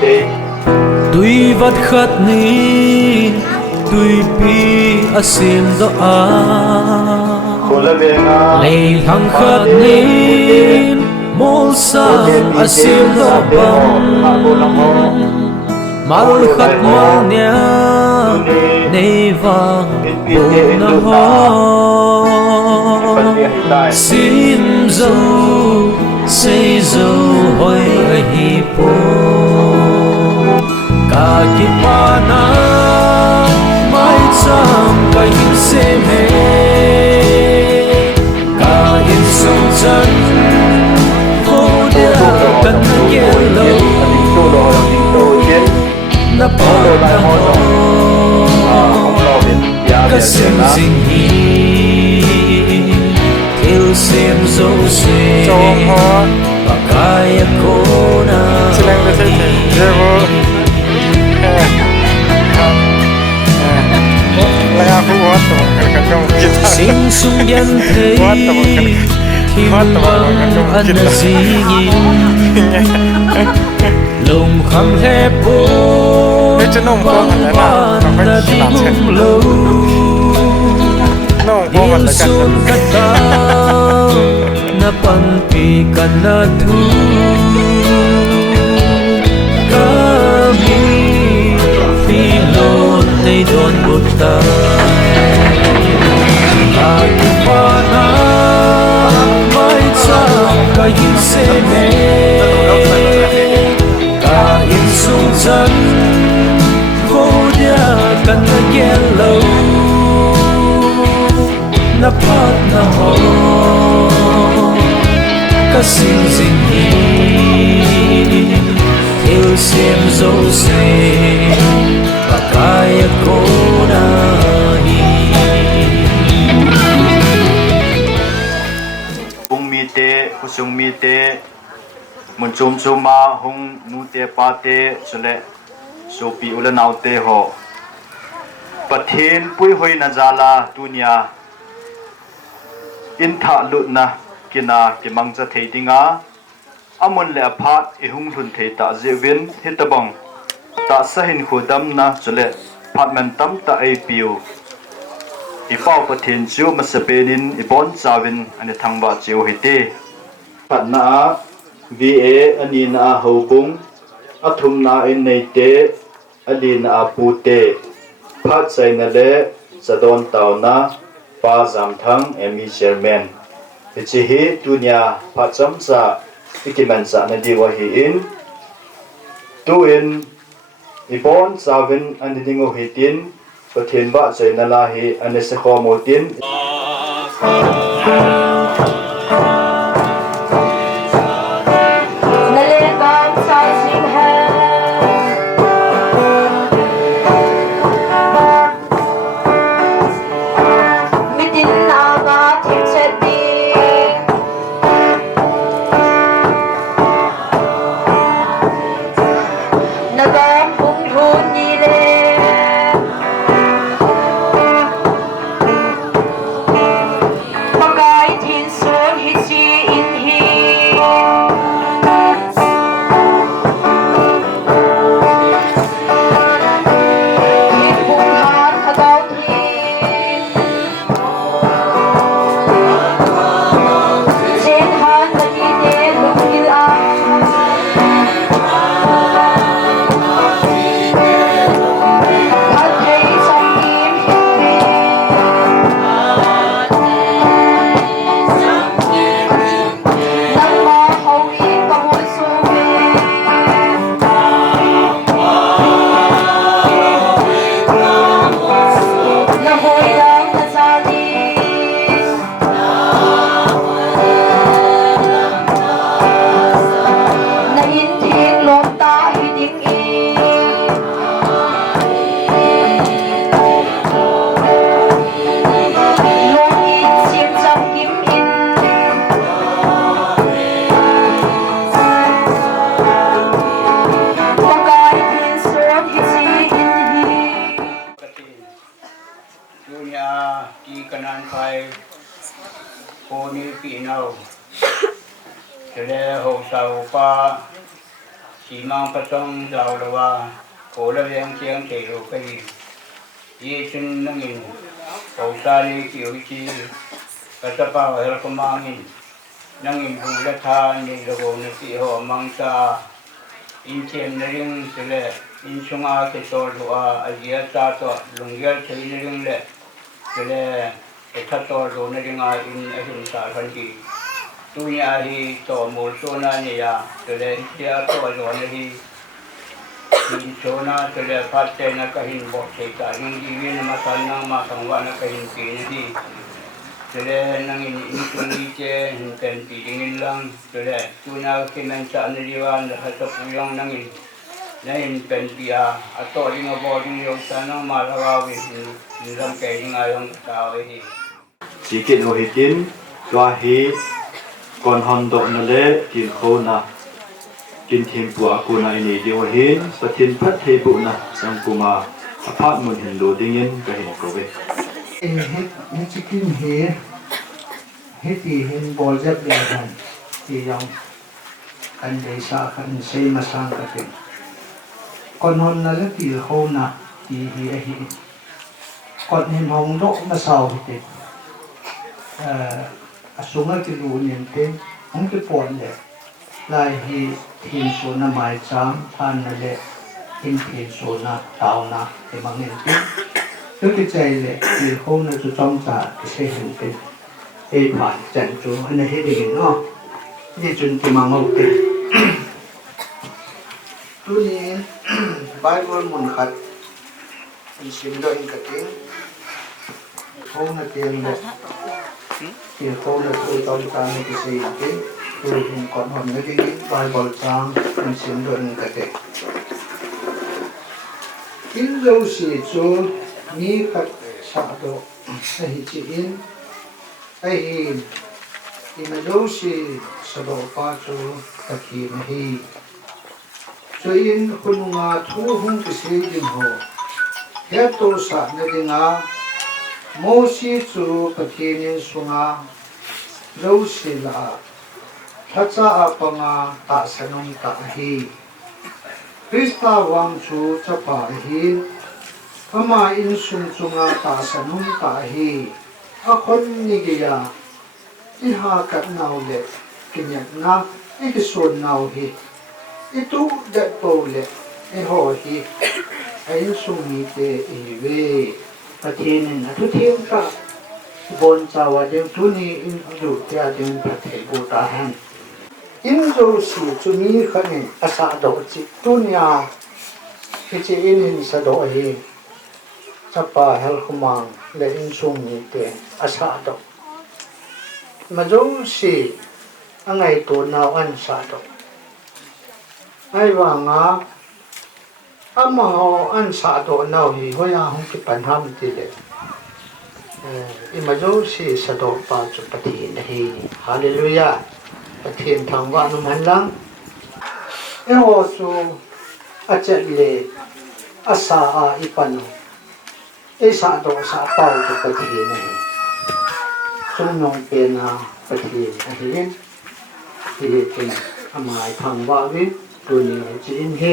pate tui vat khat ni tui pi asim do a khola venga lei hang khat ni mol sa asim do bam mal khat mal nya nei vang bo na ho sim zo sei zo hoi hi po ka ki pa na mai cham ka hin se me ka in song chan ho dia kan ke lo na pa na ho ka sim sing hi til sim zo se pa kaya ko na sing sung yan thei kim bang an na zingin lum kham he po na di ngum lo il sun kata na pan pi kan na thu kami pilon nei don buta Aku pana mai cham ka yin se me ka in sung chan ho dia kan na yellow na pat na ho ka sing sing hi il sim zo se pa kaya ko na kusung mi te mun chum chuma hung nu te pa te chule sopi ulanau te ho pathen pui hoi na jala tunia in tha lut na kina ki mangcha theidinga amun le aphat e hung hun thei ta jewin hitabang ta sahin khudam na chule phatman tam ta ai piu ipau pathen chu masapenin ibon chawin ani thangba cheu hite patna va ani na hobung athum na in nei te ali na apute phat sai na le sadon taw na pa jam thang emi chairman chi hi dunia phacham sa ikiman sa na diwa hi in tu in ibon savin ani dingo hitin pathen ba chai na la hi ane se khomotin chỉ mang phát trong giàu là và khổ là việc tiếng thể rồi cái gì ye chân năng in khổ sa đi kiểu chi cái tập bảo là có mang in năng in bù la tha ni là gồm là chỉ họ mang sa in tiền là riêng thế là in sung a cái số đó à giờ ta to lùng giờ thấy là riêng là thế là cái thắt to đó là riêng à in sa phần gì dunia hi to mul so na ni ya thế là kia to đó là hi in sona thế là phát triển là cái hình bộ thế cả những gì viên mà sản năng mà thằng quan là cái hình gì đi thế là năng in chung đi chơi hình thành tỷ đình lang thế là dunia khi mình chọn đi vào là hết tập yang năng in thành tỷ à to đi ngồi bỏ đi用sản năng mà là vào vì làm cái gì ngay用tao ấy chỉ kiện hồ hitin toa hi còn hòn độ nó lệ tiền khô naกินเทียมปัวกูนายนี่เดียวเห็นปะทินพัดเทบุนะสังกุมาอพาร์ตเมนต์เห็นโลดิ้งเงินก็เห็นกูเว้เฮ็ดสิกินเฮ็ดที่เห็นบอลจับเดียวกันที่ยังกันได้สากันเซมาสร้างกันเป็นคนหนนั่นละที่เขานะที่เฮียก่อนเห็นห้องโต๊ะมาเศร้าติดสูงที่รู้เนี่ยเป็นห้องที่ปวดเลยลายฮีทีมโซนาหมายจามท่านนั่นแหละทีมโซนาดาวนะที่มังเงินที่นึกใจเลยที่เขาเนี่ยจะจ้องจ่าที่ใช้เห็นเป็นผ่านจันทร์อันนี้เห็นดีเนาะนี่จนที่มังเอาติดตัวนี้ไบเบิลมุนขัดเป็นสิ่งโดยกระติ้งเขาเนี่ยเตรียมเลยที่เขาเนี่ยตัวจ้องจ่าในที่ใช้เห็นตัวเห็นก่อนหอนไม่ได้ไบเบิลจางเป็นสิ่งโดยกระติ้งกินเราสิจูมีขัดสาดไอ้จีนไอ้ที่มาดูสิสะดวกป้าจูตะกี้มาฮีจูอินคุณงาทูหุ่งที่สีดิ่งหัวเฮตุสัตว์ในดิ่งาโมสิจูตะกี้นิสุงาดูสิละทัศอาปังาตาสนุงตาฮีคริสตาวังจูจะป่าฮีพม่าอินสุงจุงาตาสนุงตาฮีอาคนนิกยาที่หากัดนาวเล็กกินอย่างนักอีกส่วนนาวฮีอีตุเด็ดโตเล็กอีหัวฮีไอ้สุงมีเตอีเวประเทศนึงทุเทียมกะบนจาวเดียงทุนีอินอยู่ที่อาเดียงประเทศบูตาหันอินจูสูจุมีขันอาสาดอกจิตุนีอาที่จะอินหินสะดอกฮีจะป่าเฮลคุมังและอินสุงมีเตอาสาดอกมาดูสิอันไงตัวนาวอันสาดอกไอ้ว่างาอามาเอาอันสาดอกนาวฮีหัวยาหงกิปันห้ามติเลยอิมาดูสิสะดอกป่าจุปฏินฮีฮาเลลูยาปฏินทางว่านุมันลังเอโหจูอาเจเลอาสาอิปันเอสาดอกสาเป่าจุปฏินฮีจุนงเป็นปฏินฮีที่เป็นอามายทางว่าวิตัวนี้จีนฮี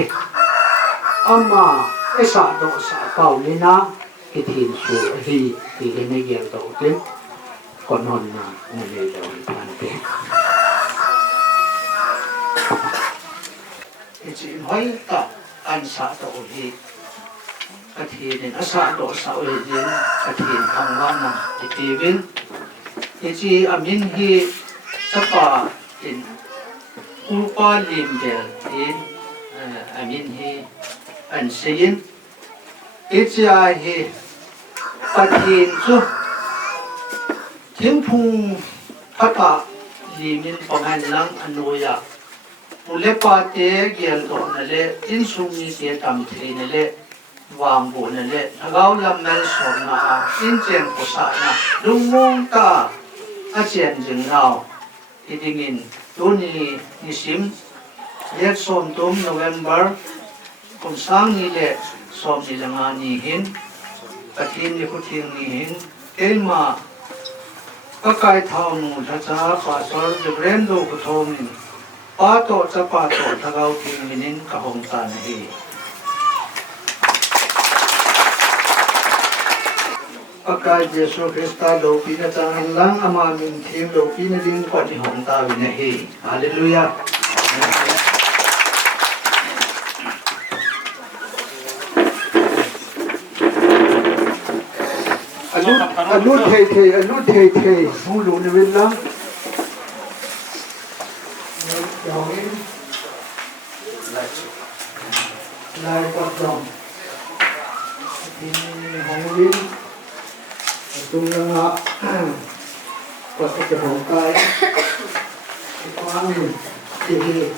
อามาเอสาดอกสาเป่านี่นะที่ทีมสูฮีที่ในเกี่ยวกับเรื่องก่อนนอนนะนั่นเลยเราผ่านไปจีนห้อยกับอันสาดอกฮีกระทีนอาสาดอกสาวเย็นกระทีนทางว่านะที่วินจีอามินฮีจะป่าอินอุปาลิมเดลอินอามินฮีอันเซียนจีอาฮีปะทินซูทิ้งพุงพัตตาลิมินปงันลังอนุยาอุเลปาเตเกียลโตนั่นแหละอินสุมีเสียตำทีนั่นแหละวางบุนั่นแหละถ้าเราลำเมลสอนนะอินเจนกุศลนะลุงมงตาอาเจียนจึงเราที่ดิ่งินตัวนี้นิสิมเรียกสมตุมโนเวมเบอร์คุณสร้างนี่แหละสมจิงานี่หินปะทินนี่คุณทิงนี่หินเอ็มาก็กายเท่าหนูช้าๆป่าสอนจะเรียนดูกุทง Pato sa pato tagaw tinginin kahong tanahi. Pagka Yesu Krista lo pinatangin lang amamin tim lo pinading ko ni hong tawin na hi. Hallelujah. Alut hey hong lo ni win lang. Dawin. Lai kot dong. Ini hong win. Tung nga pasok sa hongkay ito amin sige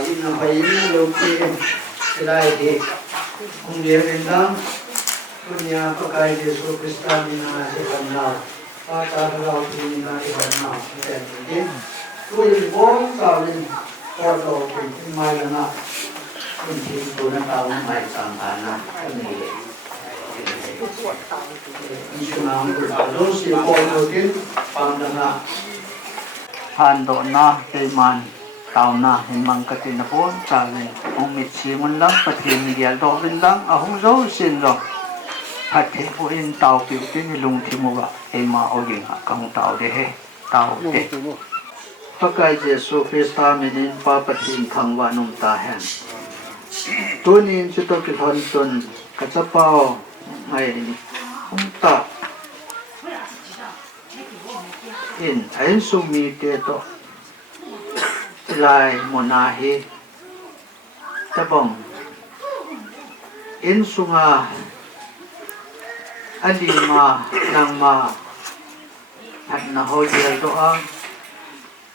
inapayin na lookin sila kung lirin lang kunya pagkay Yesu Krista na si Panaw patagalaw na si Panaw tuwing buong tawin ordo may na hindi ko na taong may sangkana kanili Hando na kay man tao na himang katinapon sabi kung mitsimon lang pati miguel doon lang ahong zo sinro pati po in tao piutin ilong timuwa ay maoging kang tao dehe tao de pagkay Jesu Krista minin papating kang wanong tahan tunin sito kilhonton katsapaw may unta in ayon sumite to sila'y munahi tabong in sunga alima nang ma at nahodiyal doang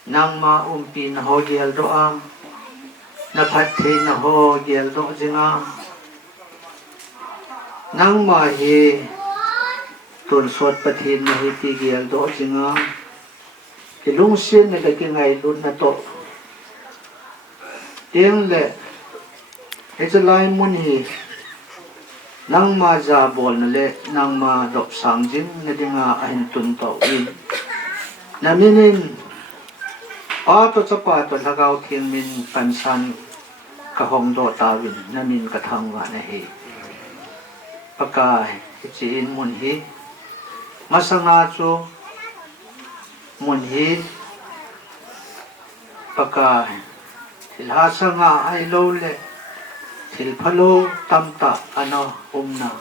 nang maumpi nahodiyal doang napati nahodiyal doang zingang nang mahi tunsot patin mahi tigil do singa ilungsin nagagingay doon na to ting le isalay munhi nang mazabol na le nang madop sangjing na di nga ahintun tawin naminin ato sa pato lagaw ting min pansan kahong do tawin namin katangwa na hi pagka itsiin munhi masangatso munhi pagka silhasa nga ay lole silpalo tamta umna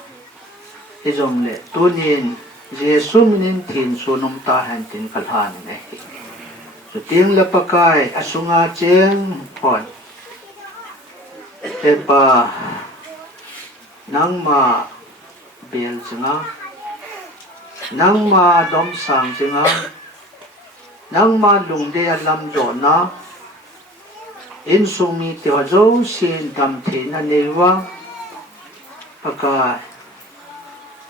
izong le tunin Jesu minin tin sunum tahan tin kalhan nehi so ting la pagkay asunga cheng pon epa nang ma bel singa nang ma dom sang singa nang ma lungde alam do na in sumi te wajo sin dam the na newa paka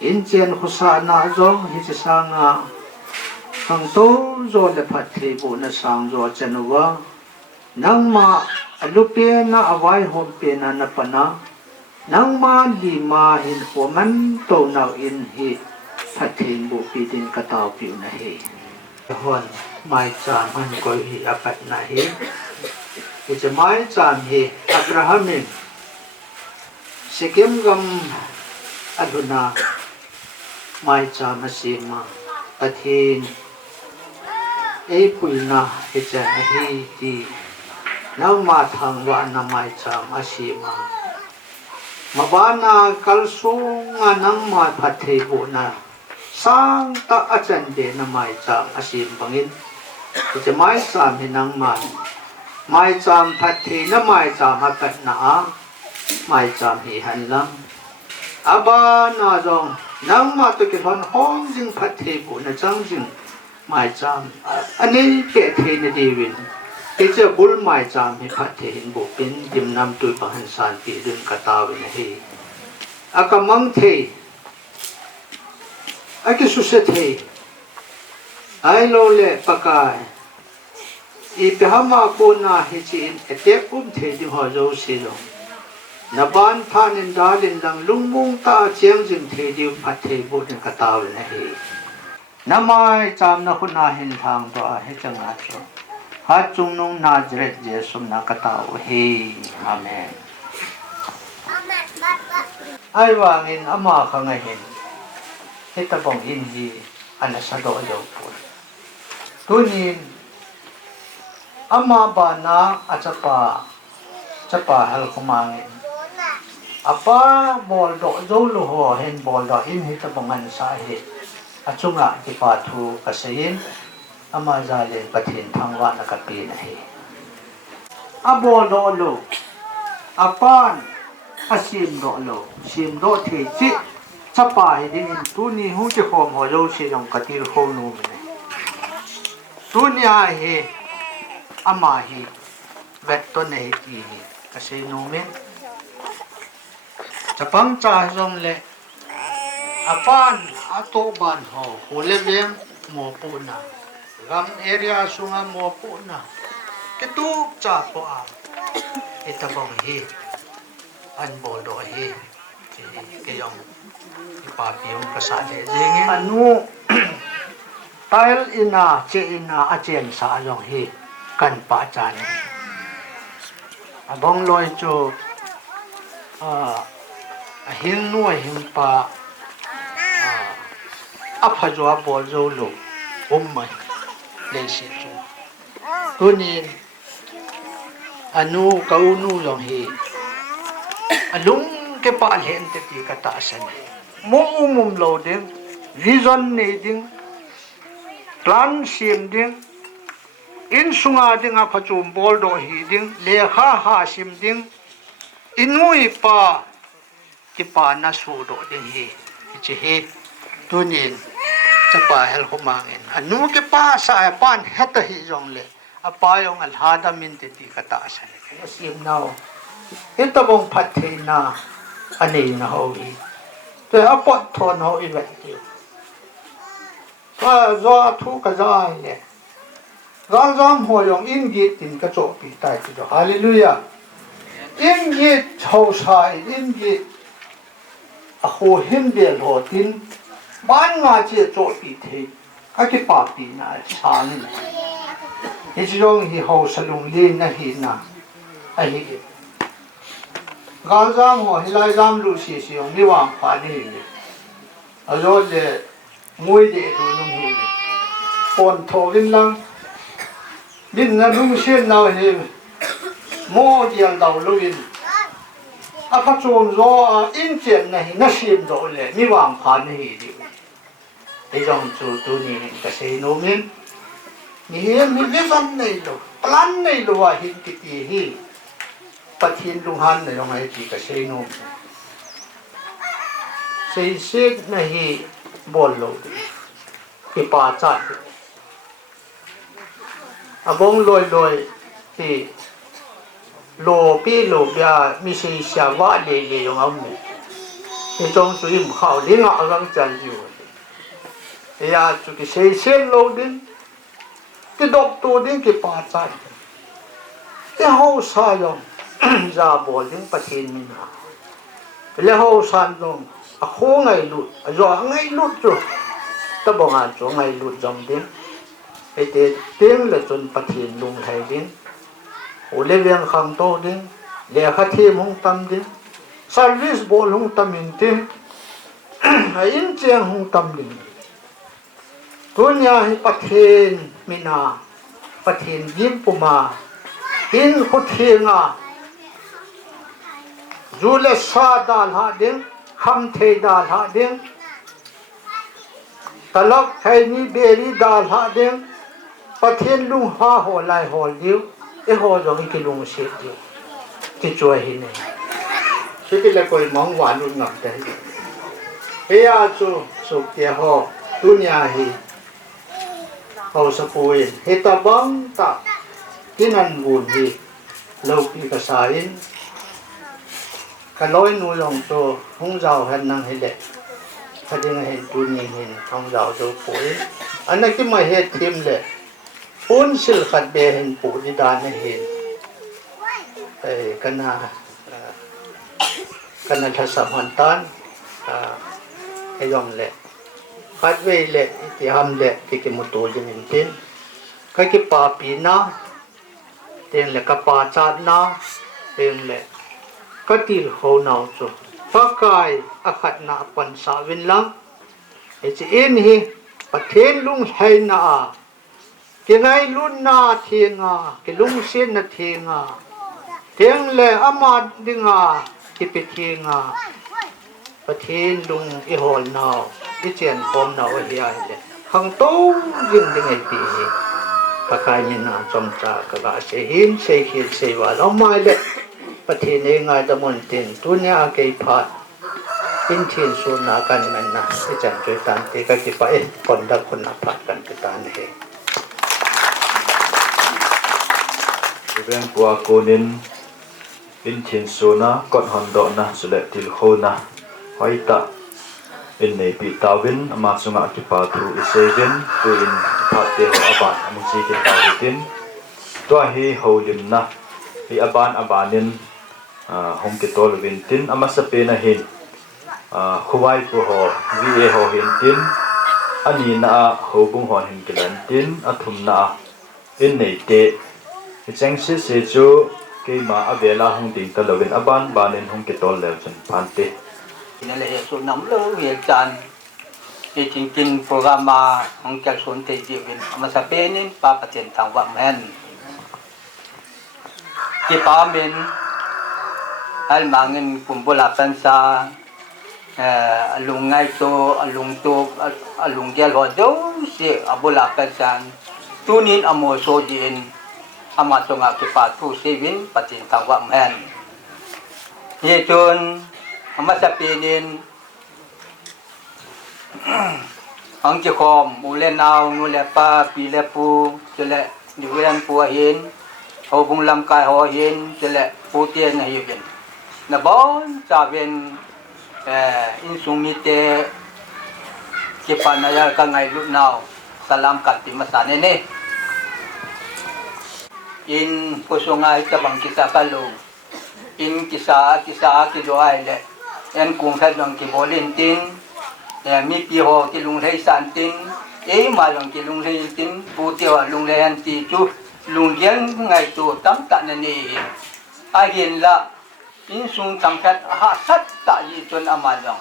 in chen khusa na zo hi sanga sang to zo le phathi bu na sang zo chanwa nang ma alupe na awai hom pe na napana nang ma li ma hin homan to now in hi pathin bu pidin kataw piu na hi hon mai chan han ko hi apat na hi ite mai chan hi abrahamin sikim gam aduna mai chan masima pathin ei puina ite hi ti nang ma thang wa na mai chan masima mabana kalsunga nang ma pathe bu na sang ta achan de na mai cham asim bangin ite mai cham hinang mai cham pathe na mai cham apat na mai cham hi hanlam aba na jong nang ma to ke hon hong jing pathe bu na chang jing mai cham ani ke the ne divin ite bul mai cham hi pathe hin bu pin dim nam tu pahan san pi dun kataw ne hi akamang the ake suset he ai lo le pakai ipehama ko na he chin ete kum the di ho zo silo naban phanin dalin lang lungmung ta chiang jin the di phathe bu den kataw ne he namai cham na khuna hin thang to a he changa cho Hachung nung Nazareth Jesum nakatao. Hey, Amen. Ay wangin ama ka ngayon. Hitabong hindi anasado ayaw po. Tunin, ama ba na at sapa hal kumangin. Apa boldo zoluho hen boldo in hitabongan sahit. At sunga di patu kasayin. Ama zalin patin thangwa nakapinahi. Abo lo apan asim lo sim do thechi chapa hidin tuni hu che khom ho jo se jong katil khom nu ne tunia he ama hi vet to ne ki kase nu men chapang cha jong le apan ato ban ho holevem mo pu na gam area sunga mo po na ketuk cha po a itabong hi an boldo hi kayong ipapiyong kasali dingin anu tail ina che ina achen sa ayong hi kan pa chan abong loy chu hin nuai hin pa aphajo bol zo lo mai lên xe chung tu nhiên anu kau nu long hi alung ke pa len te ti ka ta san mum lo ding vision ne ding plan sim ding in sunga ding a phachum bol do hi ding le ha sim ding inui pa ki pa na su do ding hi chi hi tu nhiên chapa hel humangin anu ke pa sa pan heta hi jong le apa yong al hada min te ti kata sa sim now heta bong phathe na ani na ho hi te apot thon ho i vet ti pa zo thu ka za le gal jam ho yong in gi tin ka cho pi tai ti do hallelujah in gi chho sai in gi a ho hin de ho tin ban nga che cho pi the ka ki pa pi na sa ni hi jong hi ho salung li na hi na a hi gal jam ho hi lai jam lu si si ong ni wang pa ni a lo le ngoi de du nung hi pon tho vin lang bin na lung shen na hi mo jian dao lu in a ka chom zo in chen na hi na sim do le ni wang pa ni hi They don't do ni kasi nomin ni mi vision nei lo plan nei lo wa hin ti ti hi pathin lunghan nei long ai ti kasi nom sei sek na hi bol lo ki pa cha abong loi ti lo pi lo bia mi sei sha wa le yong am ni ni jong su im khao ling a gang chan ju ya chu ki sei sen lo din ki dok tu din ki pa cha te ho sa yong za bo din pathin min ha le ho san dong a kho ngai lut a zo ngai lut chu ta bo nga chu ngai lut jom din e te teng le chun pathin lung thai din o le yang kham to din le kha thi mong tam din service bol hung tam in tin a in cheng hung tam din dunya hi pathin mina pathin dim puma in khuthinga zule sa dal ha ding kham the dal ha ding talak thai ni beri dal ha ding pathin lung ha ho lai ho liu e ho jong ki lung se ti ki choi hi ne se ki la koi mong wan lu ngam te e ya chu su ke ho dunya hi ho sa puin heta bang ta kinan bun hi lo pi ka sain ka loi nu long to hung jao han nang hi le khading hen tu ni hin thong jao do pui ana ki ma he thim le un sil khat be hen pu ni da na hin kana tha sam han tan e yong le khat ve le ti ham le ki ki mo to jin tin ka ki pa pi na tên là cái bà chát na tên là cái tiền hậu nào cho phát cái khát na quan sát viên lắm cái chỉ in hi và thiên lung hay na cái ngày lun na thiên cái lung sen na thiên tiếng là amad đinh cái bị thiên và thiên lung cái hồn nào cái chuyện hôm nào ở đây là không tốt nhưng đến ngày bị cái mình làm trong trà cái sẽ hiến sẽ vào lòng mai đấyประเทศนี้ไงตะมนตินตุเนี่ยเกยพาดอินทินสุนากันมันนะที่จะช่วยตันเตกะกิไปคนละคนนับพัดกันกิตานเฮเรื่องปัวโกนินอินทินสุนากดฮอนโดนะสุเลติลโคนะหอยตะอินในปีตาวินอามาสุงะกิปาทูอิเซวินตุอินพัดเตหออาบานอามุจีกิตาวิตินตัวเฮโฮลิมนะhi abanin hom ke tol win tin ama sape na hin khuwai pu ho vi ho hin tin ani na ho bung hon hin kilan tin athum na in nei te cheng se se chu ke ma avela hung ding ta lovin aban banin hom ke tol lew chan phan teนั่นแหละส่วนน้ำเลือดจานที่จริงๆโปรแกรมมาของแกส่วนที่จีวินมาสเปนินปาปเจนทางวัดแมนที่ปามินให้มาเงินกลุ่มบุรุษเป็นซาลุงไงโตลุงโตลุงเกลหัวเดียวเสียบุรุษเป็นซาตัวนี้อโมโซจินอามาตรงอาคิปาทูเซวินปฏิทางวัดแมนเยจนอามาสเปนินอังเจคอมมูเลนาวนูเลปาปีเลปูเจเลดิเวนปัวเห็นโฮบุงลำกายหอเห็นเจเลปูเตียนให้อยู่เป็นนะบอนจาเป็นอินสุมิเตเก็บปานายากังไงลุนาวสลามกัดติมาสานเน่อินกุศลงายจะบังกิสากัลลูอินกิสากิโลไอเลเอ็นกุงแพดองกิโบลินตินมีปีหอกิลุงไทสันตินมาลองกิลุงไทตินปูเตียวลุงไทอันติจูลุงเลี้ยงไงตัวตั้งแต่นั่นนี่อาเห็นละอินสุงทำแค่หาสัตตะยีจนอามาลอง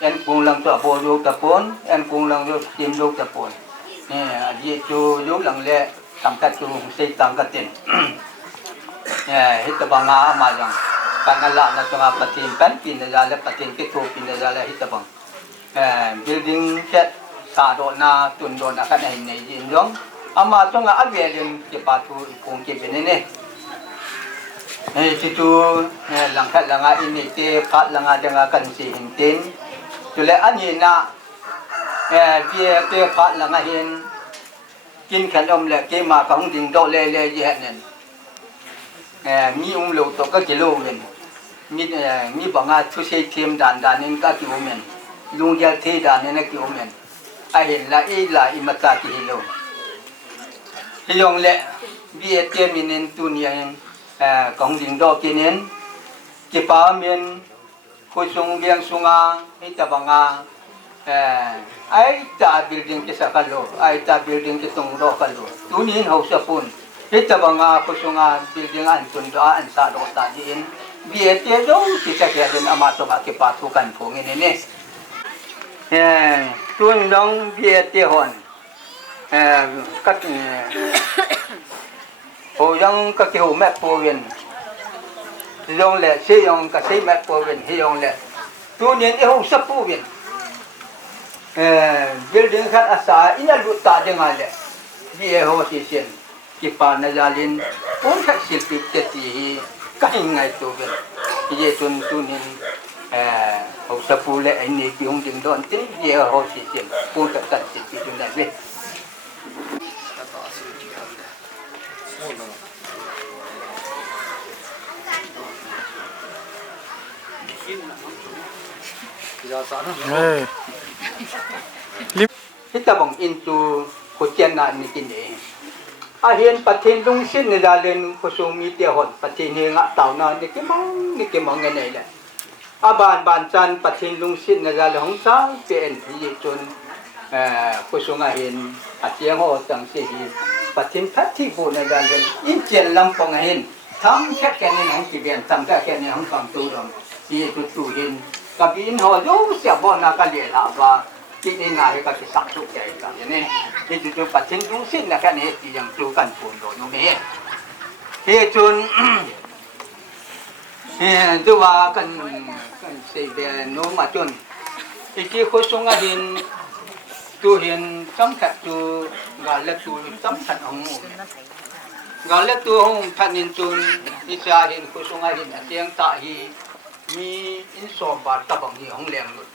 เอ็นกุงลังตัวโบลูกตะปนเอ็นกุงลังตัวจิมลูกตะปนนี่ยีจูลูกหลังเล่ทำแค่จูเสยตังกันตินฮิตบังอามาลองกันนั่นละนั่นตัวปฏินเป็นปีนจะเลยปฏินกิทูปีนจะเลยฮิตบังbuilding ket sadona tundona kan nei jin jong ama tonga avelin ke patu kong ke benene situ langkat langa ini te pat langa janga kan si hintin tule anina dia te pat langa hin kin kan om le ke ma ka hung ding do le je nen mi lo to ka kilo men mi banga thu sei thim dan nin ka ki menลุงยาเทดานี่นะกิโอเมนไอเห็นละอิมาตากิฮิโลฮิยองเละบีเอเตมินินตุนียงกองดิงดอกินินกิปาเมนคุซุงเบียงซุงาฮิตาบังาไอตาบิลดิ้งกิสะกะโลไอตาบิลดิ้งกิตงดอกะโลตุนีนเฮาสะปุนฮิตาบังาคุซุงาบิลดิ้งอันตุนดออันซาดอตาดินบีเอเตโดกิสะเกลินอามาตะกิปาทุกันพงเนเนตุนน้องเบียเตหอนกัดโหยังกัดหูแม่ปูเวนยองแหละเสียงกัดเสียแม่ปูเวนเฮียงแหละตัวนี้เอหูสับปูเวนบิลดิ้งขัดอาศัยอินาลุตาจังไงแหละเบียหัวเสียนกิปานจาลินปุ่นขัดศิลปิเตตีกันยังไงตัวเวนเยตุนตัวนี้เขาสะพูเลยไอ้นี่พี่หงจึงโดนที่เยอะเขาสิเสียงพูดกับกันสิพี่จนได้เว้ยที่ตะบังอินตูโคเจนนานี่กินเองอาเห็นปฏิทินลุงสิ้นในดาเลนโคซุมีเตียหอนปฏิทินงะเต่านานี่กิมองไงไหนแหละอาบานจันปฏิลุงสิ้นในการของสาวเป็นที่จนผู้ทรงอาเห็นอาเจียงหัวจังสี ปฏิพัทธิโบในการเรียนอินเจียนลำปองเห็นทำแค่แค่ในหนังกีเบียนทำแค่ในห้องคำตูดมที่ตุเห็นกับอินหอดูเสียบ่นักเรียนว่าที่นี่นายก็จะสักสุกใจกันนี่ที่จุดปฏิดูสิ้นนะแค่นี้ที่ยังดูกันปุ่นโดนนู่นนี่เฮจุนดูว่ากันเสียเบียนโนมาจนที่เขาส่งอาหินtu hiền tâm thật tu gọi là tu tâm thật hồng gọi là tu hồng thật nên tu đi xa hiền khu sông hiền tiếng tại hi mi in sôm bát tập bằng hi hồng liền luôn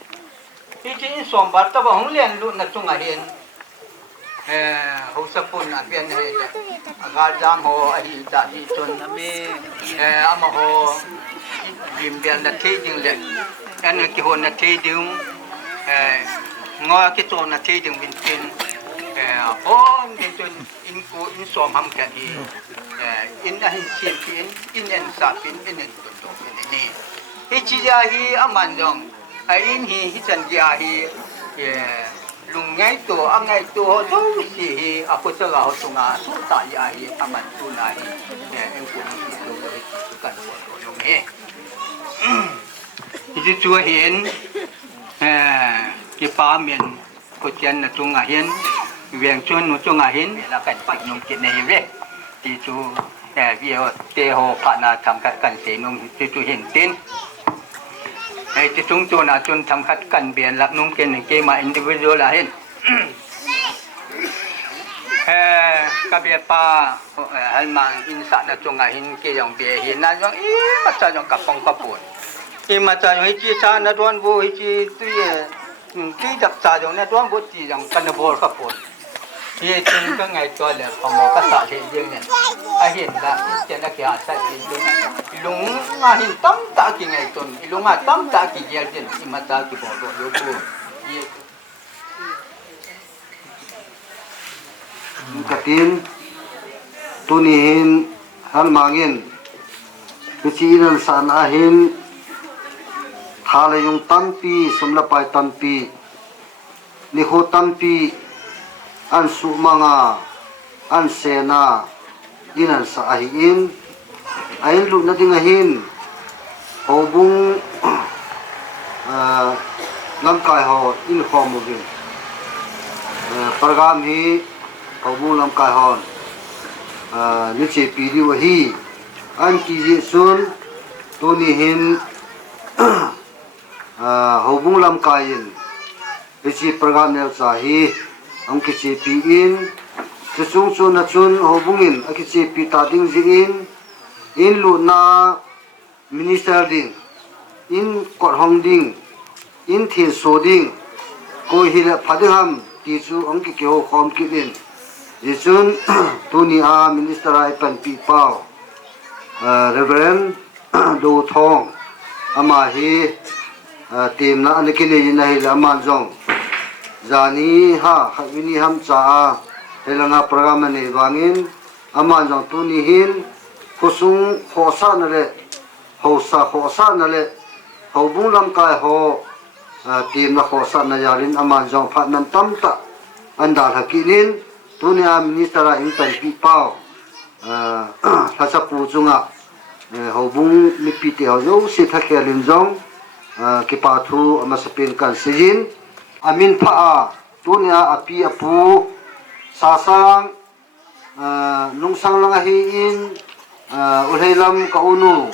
khi chỉ in sôm bát tập bằng hồng liền luôn là sông hiền hồ sơ phun ở bên này gà giang hồ hi tại hi chôn ama hồ điểm biển là thế nhưng lại anh cái hồ là thế nhưng ngồi cái chỗ này thì đừng bình tĩnh, ôm cái chỗ in cố in xóm ham cái gì, in anh xem phim, in anh sát phim, in anh tuần tuần cái gì, cái chi ra hi âm anh dòng, in hi chân gia hi, lùng ngay tổ ăn ngay tổ đâu gì hi, aku sẽ gạo tung à, số tại gia hi âm anh tu này, em cũng đi đâu rồi, cần của lùng nghe, cái chỗ hiện cái phá miền của chân là trung ngà hiến viện chuôn nó trung ngà hiến là cảnh phải nông kiện này vậy thì chú vì tê hồ phạt là thằng khách cảnh sẽ nông thì chú hiện tin thì chúng tôi là chuôn thằng khách cảnh biển là nông kiện này kia mà individual là hiến các biệt pa hay mà in sản là trung ngà hiến kia dòng bề hiến là dòng ý mà sao dòng cặp phong cặp buồn khi mà sao dòng chi sa nó đoan vô chi tuy cái đặc sản giống này đoán bút chỉ rằng cần bồi khắp bồi thì trên cái ngày tôi là phòng một cái sản hiện riêng này ai hiện là trên là cái sản hiện lúng mà hiện tấm ta cái ngày tuần lúng mà tấm ta cái giờ trên thì mà ta cái bỏ đồ vô bù cái tin tôi nhìn hắn mangin cái chỉ là sản ahin thà là dùng tam pi sum la pai tam pi ni ho tam pi an su manga an sena in an sa ahin ain lu na ding ahin ho bung lam kai ho in ho mo bin program hi ho bung lam kai ho ni che pi di wa hi an ki ji sun tu ni hin hobung lam kain kichi program ne chahi ang kichi pi in chung chu na chun hobungin akichi pi ta ding ji in lu na minister ding in kot hong ding in thin so ding ko hi la phadham ti chu ang ki keo khom ki din ji chun tu ni a minister ai pan pi pao reverend do thong ama hi team na anh kia này này là man jong zani ha khawini ham cha helanga program này wangin aman jong tu ni hin khosung khosa na le khosa na le hobung lam kai ho team na khosa na yarin aman jong phat nan tam ta andal hakinin tu ni a minister a in tan pi pao thasa pu chunga hobung mi pi te ho yo si thakhelin jong kipathu amasapin kan sijin amin pha tunia api apu sasang nungsang lang hi in ulheilam ka unu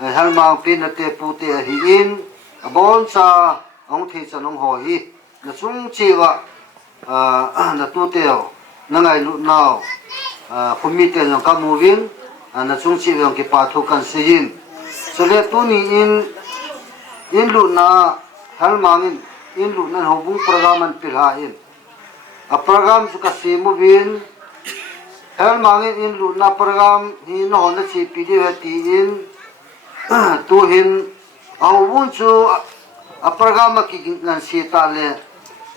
halmang pin ate puti hi in abon sa ong thi chanong ho hi na chung chiwa na tu teo na ngai lu naw khumite no ka moving na chung chiwa kipathu kan sijin so le tuni in lu na halmangin in lu na hobung program an pilhain a program su ka simu bin halmangin in lu na program hi no na chi pdf ti in tu hin au bun chu a program ki nan si ta le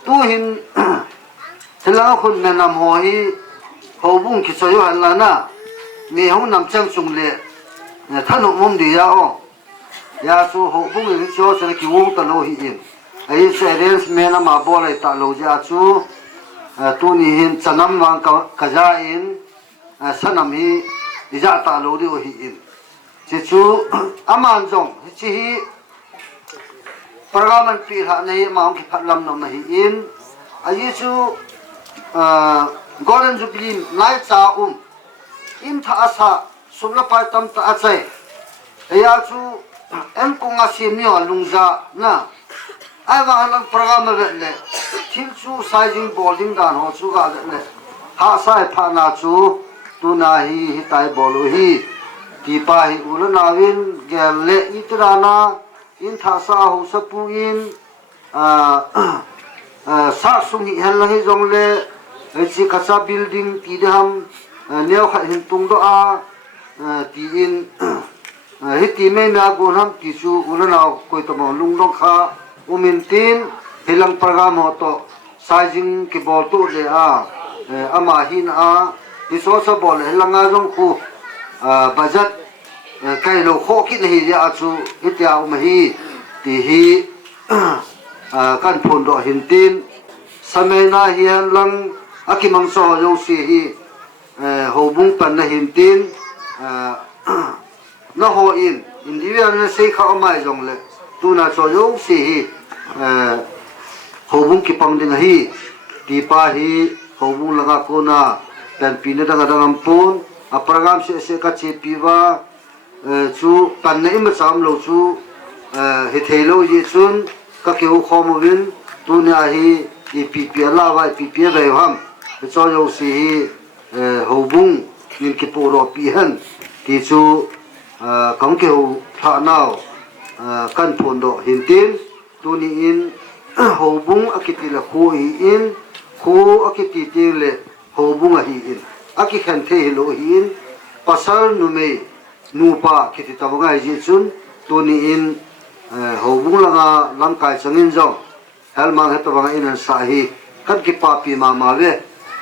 tu hin thela khun na nam ho hi hobung ki sayo han la na me hong nam chang chung le na thanu mum di ya o ya su ho bung ni cho se ki wong ta lo hi in ai se arrangement ma bo lai ta lo ja chu tu ni hin chanam wang ka ja in sanam hi ija ta lo ri o hi in chi chu aman jong chi hi paraman pi ha nei maung ki phatlam nom hi in ai chu golden jubilee nai cha im tha asa sumla pai tam ta achai ya chu em ko nga sim ni lungza na ai wa lang program le thil chu sizing boarding dan ho chu ga le ha sai pha na chu tu na hi tai bolu hi ti pa hi ulana win gel le itrana in tha sa ho sa pu in sa sung hi hel hi jong le chi khacha building ti dam neo kha hin tung do a ti in hi ti me na go ham ti chu ulana koi to mo lung dong kha umin tin hilang program ho to sizing ki bol tu le a ama hin a ti so sa bol hilanga jong khu budget kai lo kho ki nei ya chu itia hi ti hi kan phun do hin tin samena hian lang akimang so yo si hi ho bung pan na hin tin na ho in individual na sei kha mai jong le tu na so yo si hi ho bung ki pang ding hi ti pa hi ho bung langa ko na pen pin da dangam pun a program se ka che piwa chu pan nei ma sam lo chu he thelo ye chun ka ke ho khom win tu na hi pp la wa pp ve ham cho yo si hi ho bung nin ki po ro pi han ti chu kang ke ho tha nau kan phon do hin tin tu ni in ho bung akiti la khu hi in khu akiti ti le ho bung a hi in aki khan the lo hi in pasal nu me nu pa kiti ta ngai ji chun tu ni in ho bung langa lam kai changin jong helmang het wang in sa hi kan ki pa pi ma ma ve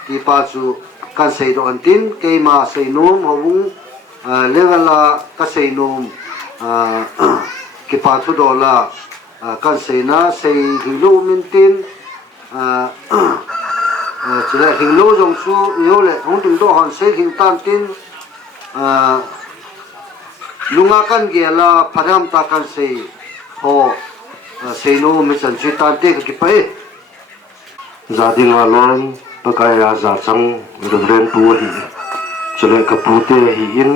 ti pa chu kan sei do antin ke ma sei nom ho bung lewala ka sei nom ki pa thu do la kan sei na sei hilu min tin chile hilu jong chu yo le hong tung do han sei hin tan tin lunga kan ge la pharam ta kan sei ho sei no mi chan chi tan te ki pai zading alon pakaya za chang ren tu hi chule ka pu te hi in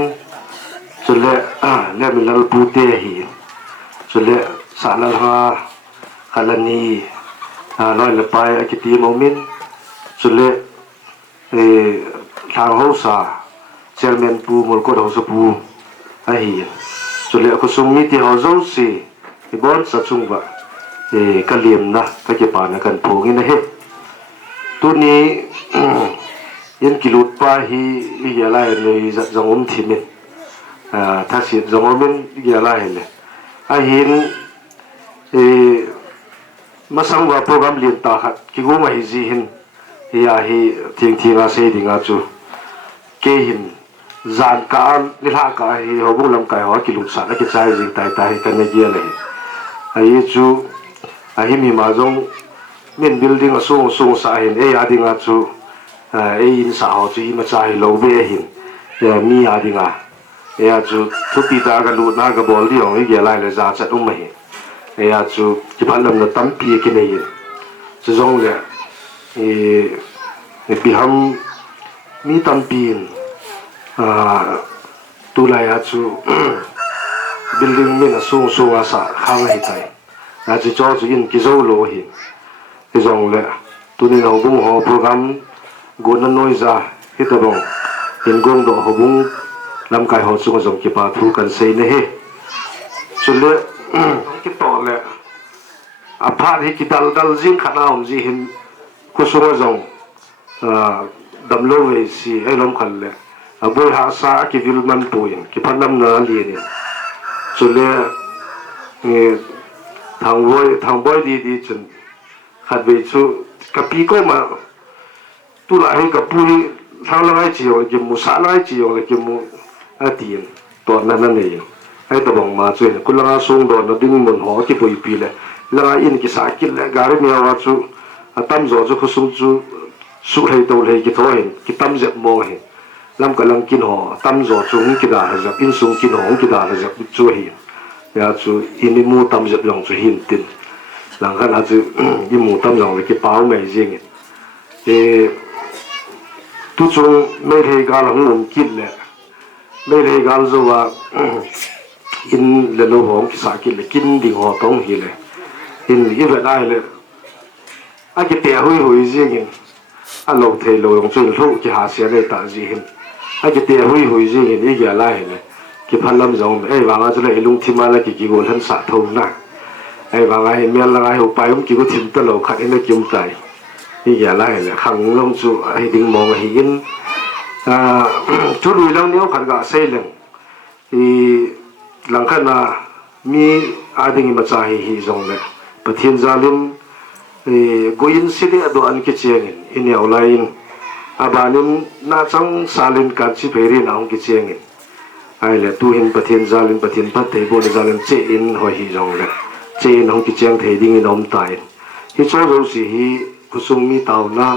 chule le milal pu te hi chule sanal ha kalani noi le pai akiti momin chule thang ho sa chairman pu mol ko ho sa pu a hi chule ko sumi ti ho zo si ibon sa chungwa kaliem na ka ke pa na kan phongin he tu ni yen kilut pa hi ya la ni zangom thimin tha si zangomin ya la hele a hin masang wa program lien ta khat ki go ma hi ji hin ya hi thing thinga se dinga chu ke hin zan ka ni la ka hi ho bu lam kai ho kilut sa na ki chai ji tai tai kan ne ye le ai chu a hi mi ma jong min building a sung sa hin adinga chu in sa ho chi ma chai lo be hin mi adinga chu thupi ta ga lu na ga bol di ong ge lai le za cha um mai chu ki phalam na tam pi ki nei chu jong le pi ham mi tam pin tu la ya chu building min a sung a sa khang hi tai na chu cho chu in ki zo lo hi ki jong le tu ni ho bung ho program go na noi za hi ta bong in gong do ho bung lam kai ho chu jong ki pa thu kan sei ne he chu le ki to le a pha hi ki dal jing khana om ji hin ku su jong dam lo ve si ai lom khan le a boi ha sa ki vil man puin ki phanam na li ni chu le thang boy di chun khat be chu kapi ko ma tu la hin ka pui thang la chi yo ki mu sa la chi yo ki mu atien to na na nei ai to bong ma chu ku la sung do na ding mun ho ki pui pi le la in ki sa ki le gar mi wa chu atam zo chu khu sung chu สุให้โตเลยกิโตเห็นกิตั้มเจ็บมองเห็นลำกำลังกินหอตั้มจอจุงกิดาจะอินสุงกินหองกิดาจะช่วยเห็นยาจูอินิมูตั้มเจ็บลองช่วยหินตินหลังกันอาจจะอิมูตั้มลองเลยกิเป้าไม่จริงทุกช่วงไม่ได้การหงกินเลยไม่ได้การจะว่าอินเลโลหงกิสากินเลยกินดิ่งหอต้องหิเลยอินอีเวได้เลยอากิเตะหุยจริงอาลงเทลงจนลูกกิหาเสียเลยตาจีหินอากิเตะหุยจริงอีกอย่างไรเลยกิพันลำจงวางอาจจะเลยลุงที่มาแล้วกิโกทันสะทงนะวางอาเห็นเมียละไงหัวไปผมกิโกทิมตะโลขัดอินกิมใจอีกอย่างไรเลยขังลงจู่ให้ดึงมองให้ยินชุดลุยแล้วเนี้ยขัดกะเซลงหลังขันมามีอาดิงมาจ่ายฮีจงเลยปะเทียนจาลิมกุยินสิเดอดอันกิเชียงอินเอาไลน์อาบานิมน่าจังซาลินการชิเพรินเอากิเชียงไอ้เลยตูหินปะเทียนจาลินปะเทียนพัดเทโบนจาลินเจอินหอยฮีจงเลยเจอินของกิเชียงเทดิ้งอินอมตายฮิโซรู้สิฮีกุสุงมีเตาหน้า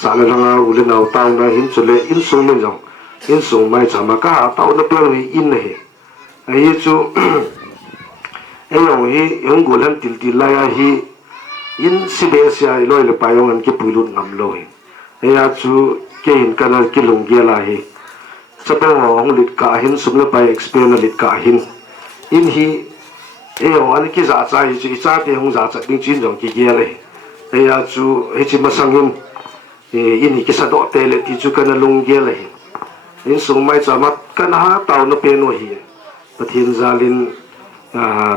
สารลังอาอุเลนเอาเตาหน้าหินจุเลอินสุงไม่จงอินสุงไม่จำมาก้าเตาหน้าเปลือยอินเลยไอ้จู่ไอ้ยังฮียังกุลันติลติลายฮีอินสิเบสยาลอยเลยไปยองอันกิปุลุนงำลอยไอ้อาจูเกินกันเลยกิลงเกลาฮีสเปงของลิดกาหินสุมเลยไปเอ็กซ์เพรียนลิดกาหินอินฮีไอ้ยังอันกิจ่าใจจิจ่าเตียงจ่าจัดดิ้งจินจงกิเกเลยไอ้อาจูไอ้จิมาสังหินอินฮีกิสะดอกเตเลติจูกันลงเกเลยอินสุงไม่จามัดกันหาเตาโนเปโนฮีปะเทียนจาลิน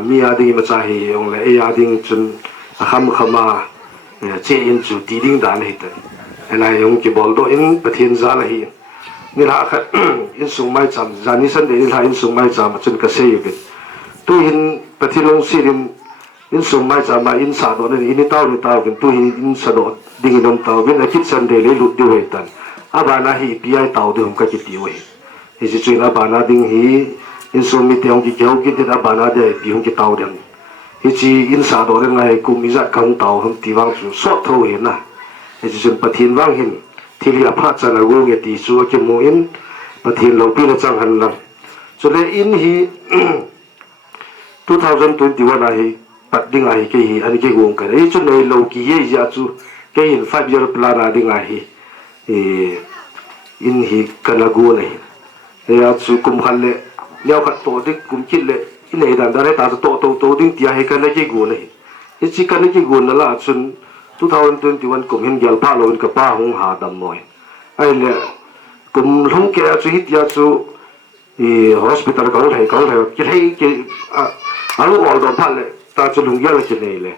มีอาดิงมาจ่ายองเลยไอ้อาดิงจนขมาเจอินจูตีดิ้งด่านให้ตันอะไรองกิบอลโดอินปะเทียนจาลฮีนี่ละค่ะอินสุงไม่จำจานิสันเดนี่ละอินสุงไม่จำจนกระเซยเป็นตัวอินปะเทียนลงซีรินอินสุงไม่จำมาอินสาดอนอินเต้าเป็นตัวอินสาดอนดิ้งอินเต้าเป็นอาคิดสันเดเลยหลุดด้วยตันอาบานาฮีปีไอเต้าด้วยผมก็คิดดีไว้ไอ้จุดอาบานาดิ้งฮีอินสุงมีเตียงกิเกี่ยวกินอาบานาเดปีผมกิเต้าเดียงฮิจิอินสาดอนไงกุมิจักกันเต้าผมตีวังสุสอดเท่าเห็นนะไอ้จุดปะเทียนวังเห็นที่เรียกพระจันทร์วงเงตีสัวกิโมอินปะเทียนเราปีละจังหันลังส่วนอินฮี2021นะฮีปัดดิ้งไอเกฮีอันนี้เกวงกันไอ้จุดในโลกีเยียจูเกหิน5 year plan ดิ้งไอฮีอินฮีกันละกูเลยไอ้อาจูกุมขันเลยเลี้ยวขัดโตดิ้งกุมคิดเลยอินเอดันดาร์ตาโตดิ้งที่ไอกันละเกกูเลยไอ้ชิกันละเกกูนั่นละจุน2021กุมหินเกลพาโลนกับป้าหงหาดำมอยไอ้เนี่ยกุมหงแกจูฮิตยาจูhospital เขาเลยกินให้กินอาลูกออลดอนพันเลยตาจุลุงยาเลยกินเลย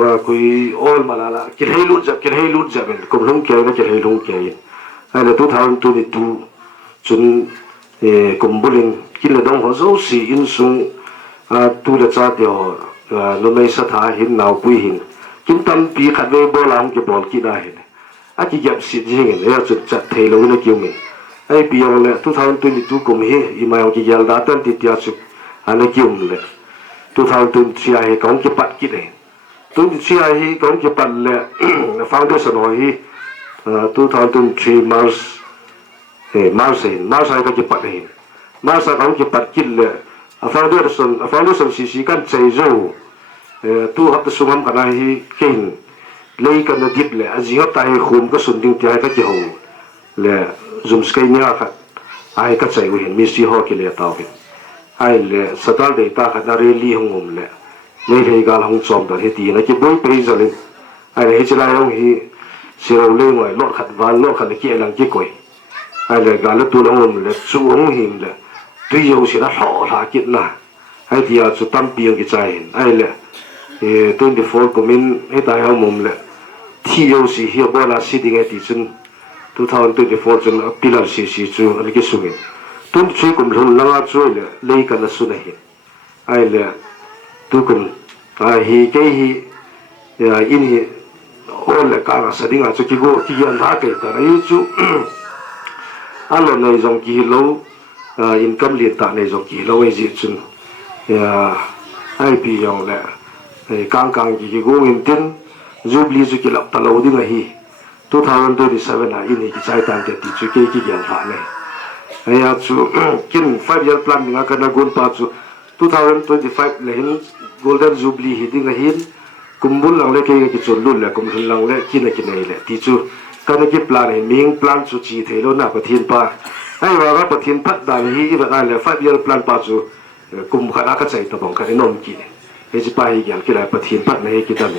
ว่าคุยออลมาละกินให้ลุดจับเป็นกุมหงแกนะกินให้ลุงแกไอ้เนี่ย2022จนกุมบุลินกินเลยดองหัวโซ่สีอินซุงตัวเล็กจ้าเดียวเราไม่สถาหินนาวปุยหินกินตั้มปีขัดเวบอลามจะบอลกินได้อากิยับสิจริงเลยจุดจัดเทโลวินกิวมินไอ้ปียองเลย2022กุมเฮอีมาเอากิยัลดาตันติดยาสุอันนี้กิวมินเลย2023ไอ้ของกิปัดกินเลย2023ไอ้ของกิปัดเลยฟังดูสนอย2023 Mars ไอ้ก็กิปัดเลยMars ของกิปัดกินเลยฟังดูสนสีกันใจโจ้ตู้ฮับตะสุมัมกันไอ้เก่งเลยกันนะดิบเลยอาจิฮับตายขุมก็สุนดิ้งที่ไอ้ก็จะหูเลยจุ่มสกัยเนี่ยครับไอ้ก็ใจวิเห็นมีสีหอกเลยตาเป็นไอ้เลยสตาร์เดต้าขัดนาเรลีหงงเลยไม่เคยการหงจอมแต่เหตุนะที่บ่อยไปจะเลยไอ้เลยเหตุไรหงฮีเสียเราเลี้ยงไว้ลดขัดวันลดขัดเกี่ยหลังเกี่ยก่อยไอ้เลยการละตัวหงเลยสู้หงหิมเลยตัวโยสิละหล่อหากินนะไอ้ที่อาจุตั้มเปียงกิจใจไอ้เลย24ก็มินให้ตายเอามุมเลยที่โยสิเฮียบ่ลาสิดิ้งไอ้ที่จน2024จนปีละสิจูอันนี้ก็สุด23ก็มันลงอาช่วยเลยกันละสุดเลยไอ้เลยทุกคนฮีเกฮีอินฮีโอ้เลยการสดิ้งอาช่วยที่ยันท่าเกิดแต่ไอ้จูอันนั้นในจงกิโลอินคัมเลียนตาในจงกิโลไอ้จิจนไอ้ปียองเลยกางกิโกอินเทนจูบลีจุกิลับตลอดดิ้งไอ้ 2027 ini ki chai tan ke ti chu ke ki gyal tha ne aya chu kin 5 year plan nga kana gun pa chu 2025 le hin golden jubilee hi ding hin kumbul lang le ke ki chon lul le kum lang le ki na ki nei le ti chu kana ki plan hi ming plan chu chi thelo na pathin pa ai wa pathin phat dan hi ba ai le 5 year plan pa chu kum khana ka chai ta bong ka nom ki e ji pa hi gyal ki la pathin phat nei ki dan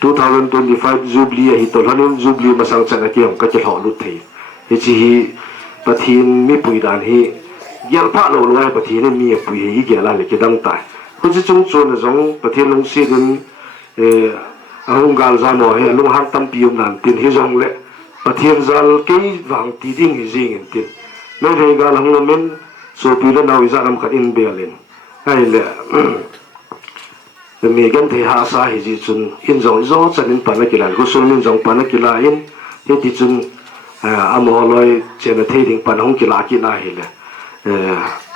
2025 jubilee hi to hanin jubilee masang chana ki ong ka chi ho lut thei e chi hi pathin mi pui dan hi gyal pha lo lo pathin mi pui hi gyal la le ki dang tai hu chi chung chon zong pathin long si din ahung gal za no he lung hang tam pium nan tin hi zong le pathin zal ke wang ti ding hi jing in tin me re gal hang no men so pi le naw za lam khat in belin ai le mi gan the ha sa hi ji chun in zong zo chanin pa na kilan hu sun min zong pa na kila in he ti chun amo loi chena thei ding pan hong kila ki na hi le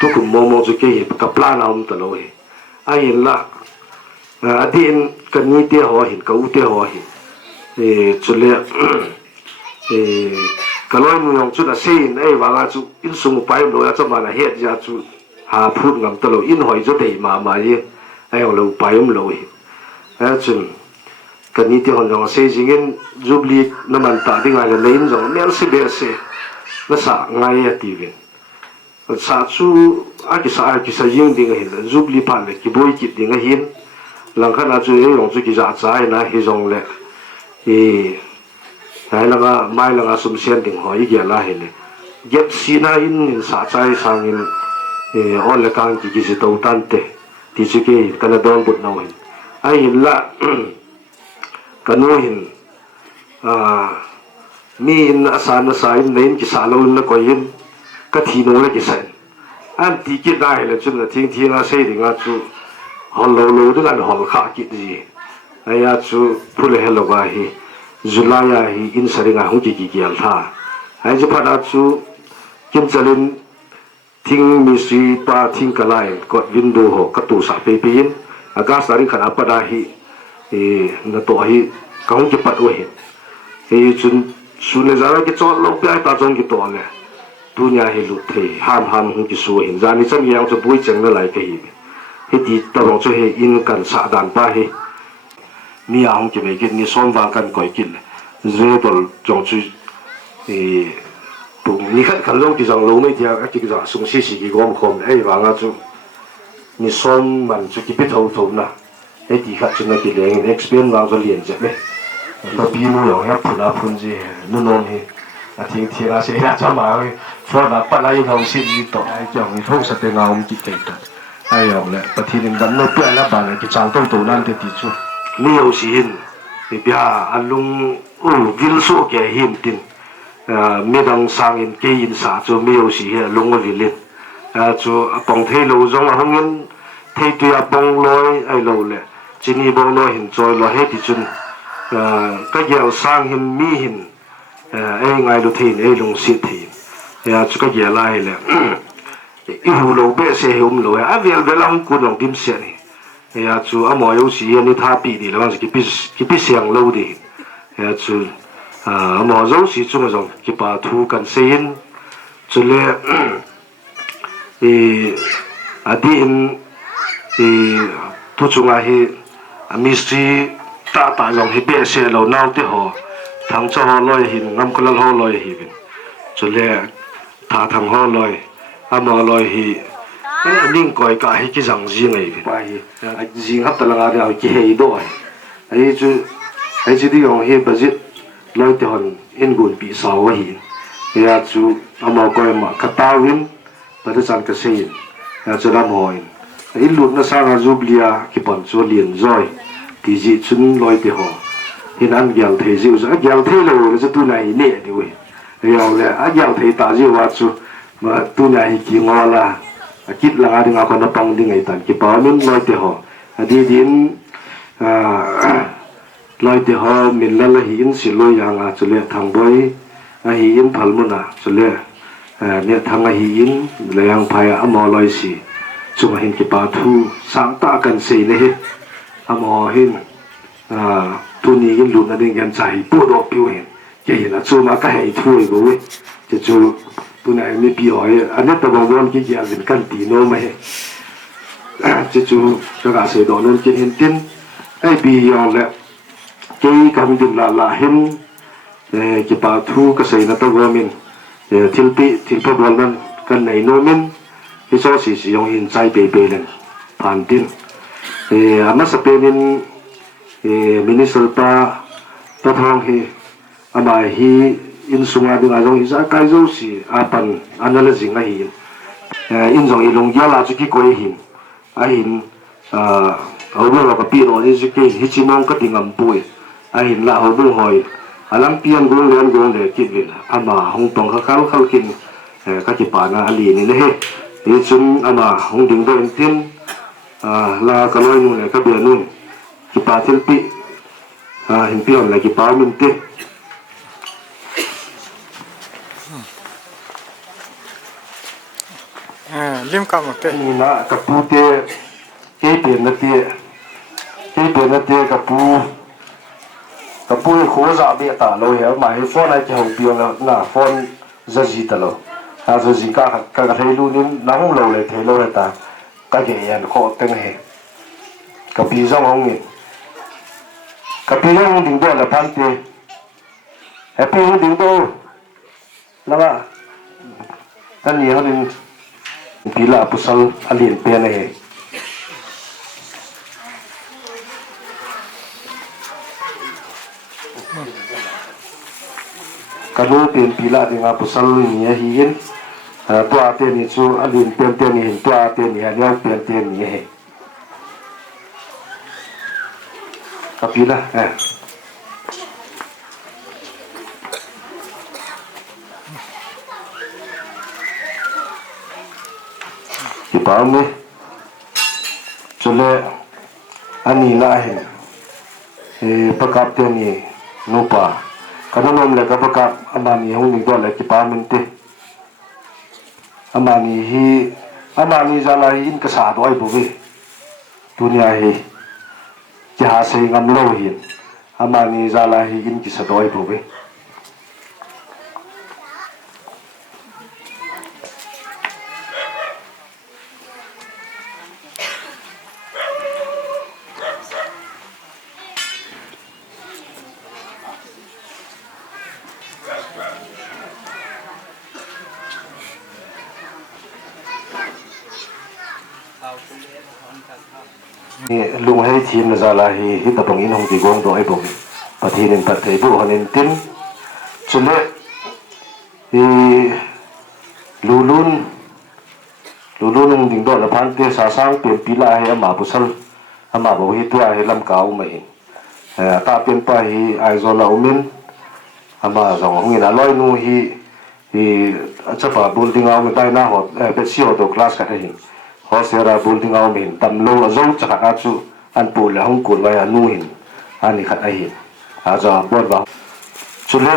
tu kum mo mo chu ke hi ka plan am ta lo hi ai la adin kan ni te ho hin ka u te ho hi chule kaloi mu yong chu da sein ai wa ga chu in sung pai lo ya cha ma na het ya chu ha phut ngam ta lo in hoi zo dei ma ye ai lo pai lo hi chun kan ni te hon jong se jingin jubilee naman ta ding ai le in jong mel se be se na sa ngai ya ti vin sa chu a ki sa ying ding hin jubilee pa le ki boi ki ding hin lang khana chu e yong chu ki za chai na hi jong le ai la ga mai la ga sum sian ding hoi ge la hi le get sina in sa chai sang in on le kang ki si to tan te ti chu ke kana don but na hin ai la kanu hin mi in asan na sa in nen ki sa lo na ko yin ka thi no le ki sai an ti ki dai le chun na thing thing a sei ding a chu hol lo lo du an hol kha ki ji aya chu phule hello ba hi julaya hi in saringa hu ki ki al tha ai ju phada chu kim chalin thing mi si pa thing kalai ko window ho ka tu sa pe pin aga saring khana pada hi na to hi kaung ki pat we hi chun sune zara ki chol lo pe ta jong ki to le dunya hi lu the ham hu ki su hin jani chang yang chu bui chang na lai ke hi he ti ta rong chu he in kan sa dan pa he ni ang ki me ki ni som wa kan koi ki ze dol jong chu tu ni khat kan long ki jang lo mai tia ki ja sung si si ki gom khom ai wa nga chu ni som man chu ki pe thau thau na e ti khat chu na ki leng experience wa zo lien je me ta pi nu yo ya phuna phun ji nu non he a thing thi la se ya cha ma for na pa la yin hong si ji to ai chong ni thong sa te nga om ki ke ta ai yong le pa thi ning dan no pe la ba le ki chang tong to nan te ti chu ni yo si hin bi bia alung vil so ke hin tin mi dang sang in ke in sa chu mi yo si he lung vi lit chu apong thei lo jong hong in thei tu ya bong loi ai lo le chini bong loi hin choi lo he ti chun ka yel sang hin mi hin ai ngai lo thein ai lung si thi ya chu ka ye lai le i hu lo be se hum lo a vel velang ku long dim se ni ya chu amo yo si ni tha pi di lo ki pi siang lo di ya chu amo zo si chu zo ki pa thu kan sein chu le adin tu chu nga hi mystery ta long hi be se lo naw te ho thang cho ho loi hin ngam kolal ho loi hi bin chu le tha thang ho loi amo loi hi ning koi ka hi ki jang ji ngai bi pai jing hap talanga ya ki hei do ai chu di yong he budget loi te hon in gun pi sa wa hi ya chu amo koi ma katawin pa de chan ka sein ya chu lam hoi in lut na sa ga jublia ki pon chu lien zoi ti ji chun loi te ho hin an gyal the ji za gyal the lo le tu nai ne ni we ya le a gyal the ta ji wa chu ma tu nai ki ngola kit la ga nga ko na pang ding ai tan ki pa min loi te ho adi din loi te ho min la la hi in si loi ya nga chu le thang boi a hi in phal mu na chu le ne thang a hi in le yang phai a mo loi si chu ma hin ki pa thu sang ta kan se ne he a mo hin tu ni in lu na ding gan chai pu do piu hin ke na chu ma ka hei thui bo we che chu tu nai mi pi hoi ane ta bong won ki ya vin kan ti no mai che chu cho ga se do non kin hin tin ai bi yong le ke kam din la hin ki pa thu ka sei na ta go min thil pa bol nan kan nei no min hi so si yong hin chai pe len pan tin ama sa pe min minister pa thong hi ama hi in sunga ding ajong isa kai zo si apan anala jing a hi in jong ilong ya la chu ki koi hin a hin au lo ka pi ro ni chu ki hi chi mong ka tingam pui a hin la ho bu hoi alam pian gong len gong le ki vil ama hong tong kha khal kin ka ki pa na ali ni le he ni chun ama hong ding do tin la ka loi nu le ka be nu ki pa thil pi hin pi on la ki pa min te lim ka mo te ni na ka pu te ke pe na te ka pu kho za be ta lo he ma he phone ai ki ho pi na phone za ji ta lo ha za ji ka thei lu nin nang lo le thei lo ta ka ge yan kho teng he ka pi zong hong ni ka pi yang ding do la pan te happy ding do la ba kan ni ho din pila pusal alien pe na he kalu pen pila dinga pusal ni hi hin to ate ni chu alien pen te ni hin to ate ni ha ya pen te ni he kapila Kipame chule ani la hin pakap te ni nupa kananom le ka pakap amani hong ni do le kipame te amani jala hin ka sa do ai bu we dunia hi ja se ngam lo hin amani jala hi in ki sa do ai bu we lung hai thim na zala hi ta bangin hong ti gong do ai bom pathin pat thei bu hanin tin chule lulun ding do la phan te sa sang pe pila hai ama busal ama bo hi tua hi lam kau mai ta pen pa hi ai zo la umin ama zong hong ina loi nu hi chapa building au me tai na ho pe si ho do class ka hi Hosera building au min tam lo zo chaka chu an pu le hong kul wa nu hin ani khat ai hin a za bot ba chule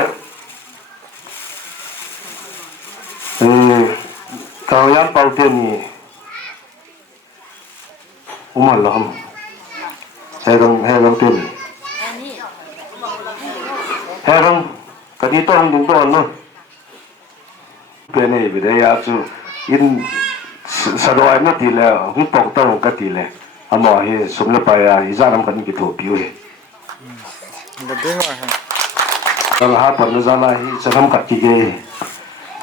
ka yan pau te ni umal lam herong te ni herong ka ni to ding to no pe ne bi de ya chu in sa do ai na ti le hu pok ta ka ti le amo hi sum le pa ya hi za nam kan ki tho piu he ga ding wa ka ha pa na za la hi sa nam ka ki ge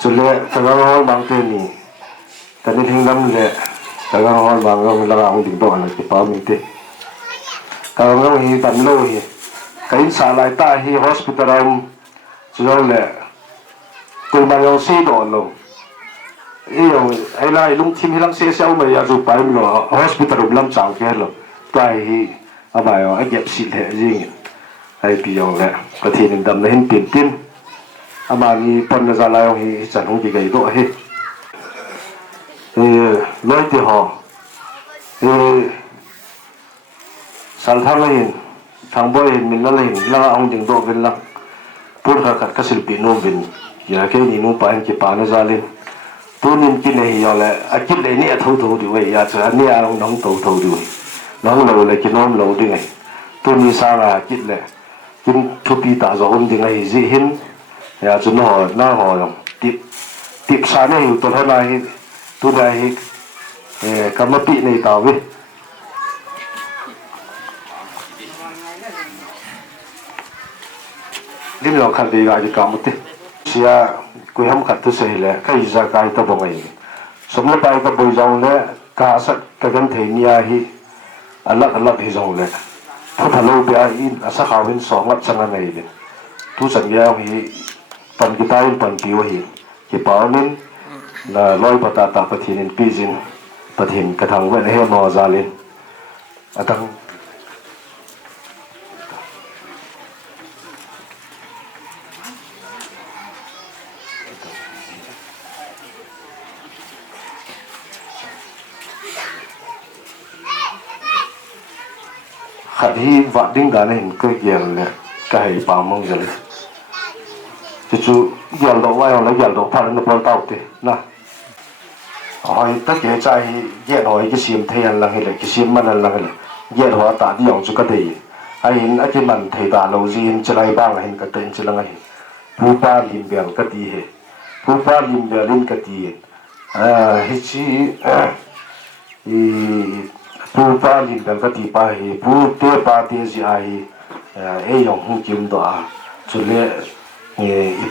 chu le ka ga hol bang te ni ka ni thing nam le ka ga hol bang ga la ga hong ding do na ki pa mi te ka ga hi tan lo hi ka in sa lai ta hi hospital am chu le ko ma yo si do lo ai lai lung thim hilang se se mai ya zu pai lo hospital lam chang ke lo tai hi abai a gap si le jing ai pi yong le pathin dam le hin pin tin ama ni pon na za la yong hi chan hong ki gai do he loi ti ho sal thang le hin thang boy hin min la le hin la ong ding do bin la pur kha khat ka sil pi no bin ya ke ni no pa ki pa na za le tunin ki nei yo le a ki le ni a thau thau di we ya cha ni a long nong tau thau di we nong lo le ki nom lo di ngai tu ni sa ra ki le kin thu pi ta zo om di ngai ji hin ya chu no na ho tip sa ne hu to na hi tu da hi kamapi nei ta we lim lo khat de ga ji ka mutte sia ku ham khat tu se le kai za kai ta bo ngai somla pai ka boi jong le ka sat ka gan the nia hi alak hi jong le thalo bia in asa khawin so ngat changa ngai le tu san ya hi pan ki tai pan ki wa hi ki pawnin la loi pata ta pathin in pizin pathin ka thang we he no zalin atang khát hi vạn đinh đàn hình cơ giềng nè cái bảo mong giờ chú giềng độ vai hoặc là giềng độ phát nó bao tàu thế nè hỏi tất cả trai giềng hỏi cái xiêm thay là hay là cái xiêm mà là hay là giềng hóa tạ đi dùng chú cái gì hay hình ở trên màn thầy tạ lâu gì hình chơi lại bang hình cái tên chơi là ngay phú ba lim bèn cái gì hết phú ba lim bèn lim cái gì hết chỉ pu pa lim dang ka ti pa hi pu te pa te ji ai e yong hu kim do a chu le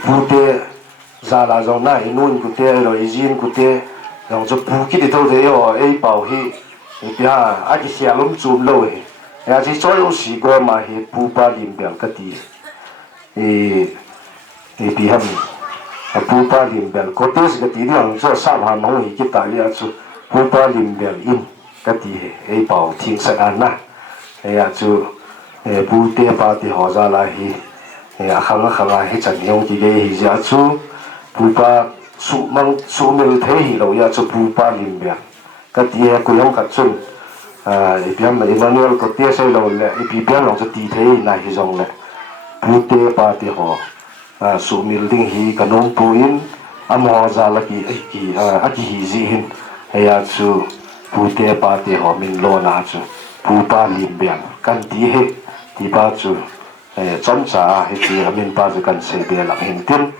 pu te za la jong na inun ku te ro izin ku te yong chu pu ki de tho de yo e pau hi pia a ki sia lum chum lo he ya ji choi u si go ma hi pu pa lim dang ka ti pi ham pu pa lim dang ko te ga ti yong cho sa ha no hi ki ta ya chu pu pa lim dang in cái gì ấy bảo thiên sát an na ấy chú bù tê ba thì họ ra lại hi khăng lại chân nhung cái hi giờ chú bù ba su mil thế hi đâu giờ chú bù ba lim bia cái gì cô nhung cắt chun bây mà Emmanuel có tia say đâu lệ bây giờ lòng chú tì thế này hi giống lệ bù tê ba thì họ su mil đinh hi cái nông bù in họ ra là cái hi gì hin ấy chú pu te pa te ho min lo na chu pu pa lim bian kan ti he ti pa chu chom cha he ti min pa chu kan se be la hin tin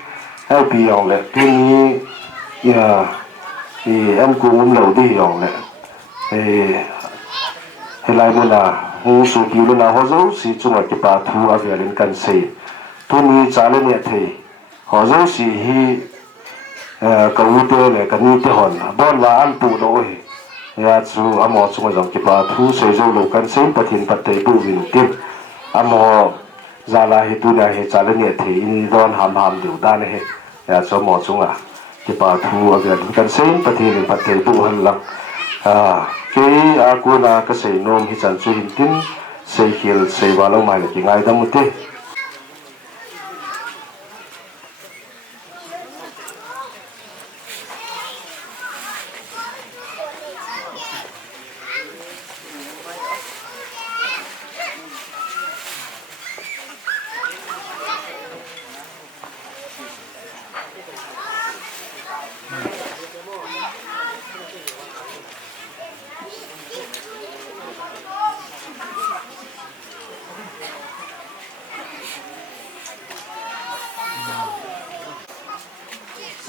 ai pi yong le ti ni ya em cũng lâu đi yong le he lai mo na hu su ki lo na ho zo si chu ma ki pa thu a ve lin kan se tu ni cha le ne the ho zo si hi ka u te le ka ni te hon bon la an pu do he ya chu amo chung jong ki pa thu se zo lo kan sem pathin patei bu win tim amo zala hi tu na he chala ne the in don ham du da ne he ya so mo chung a ki pa thu a ga kan sem pathin patei bu han lang ke a ku na ka sei nom hi chan chu hin tin sei hil sei wa lo mai ki ngai da mu te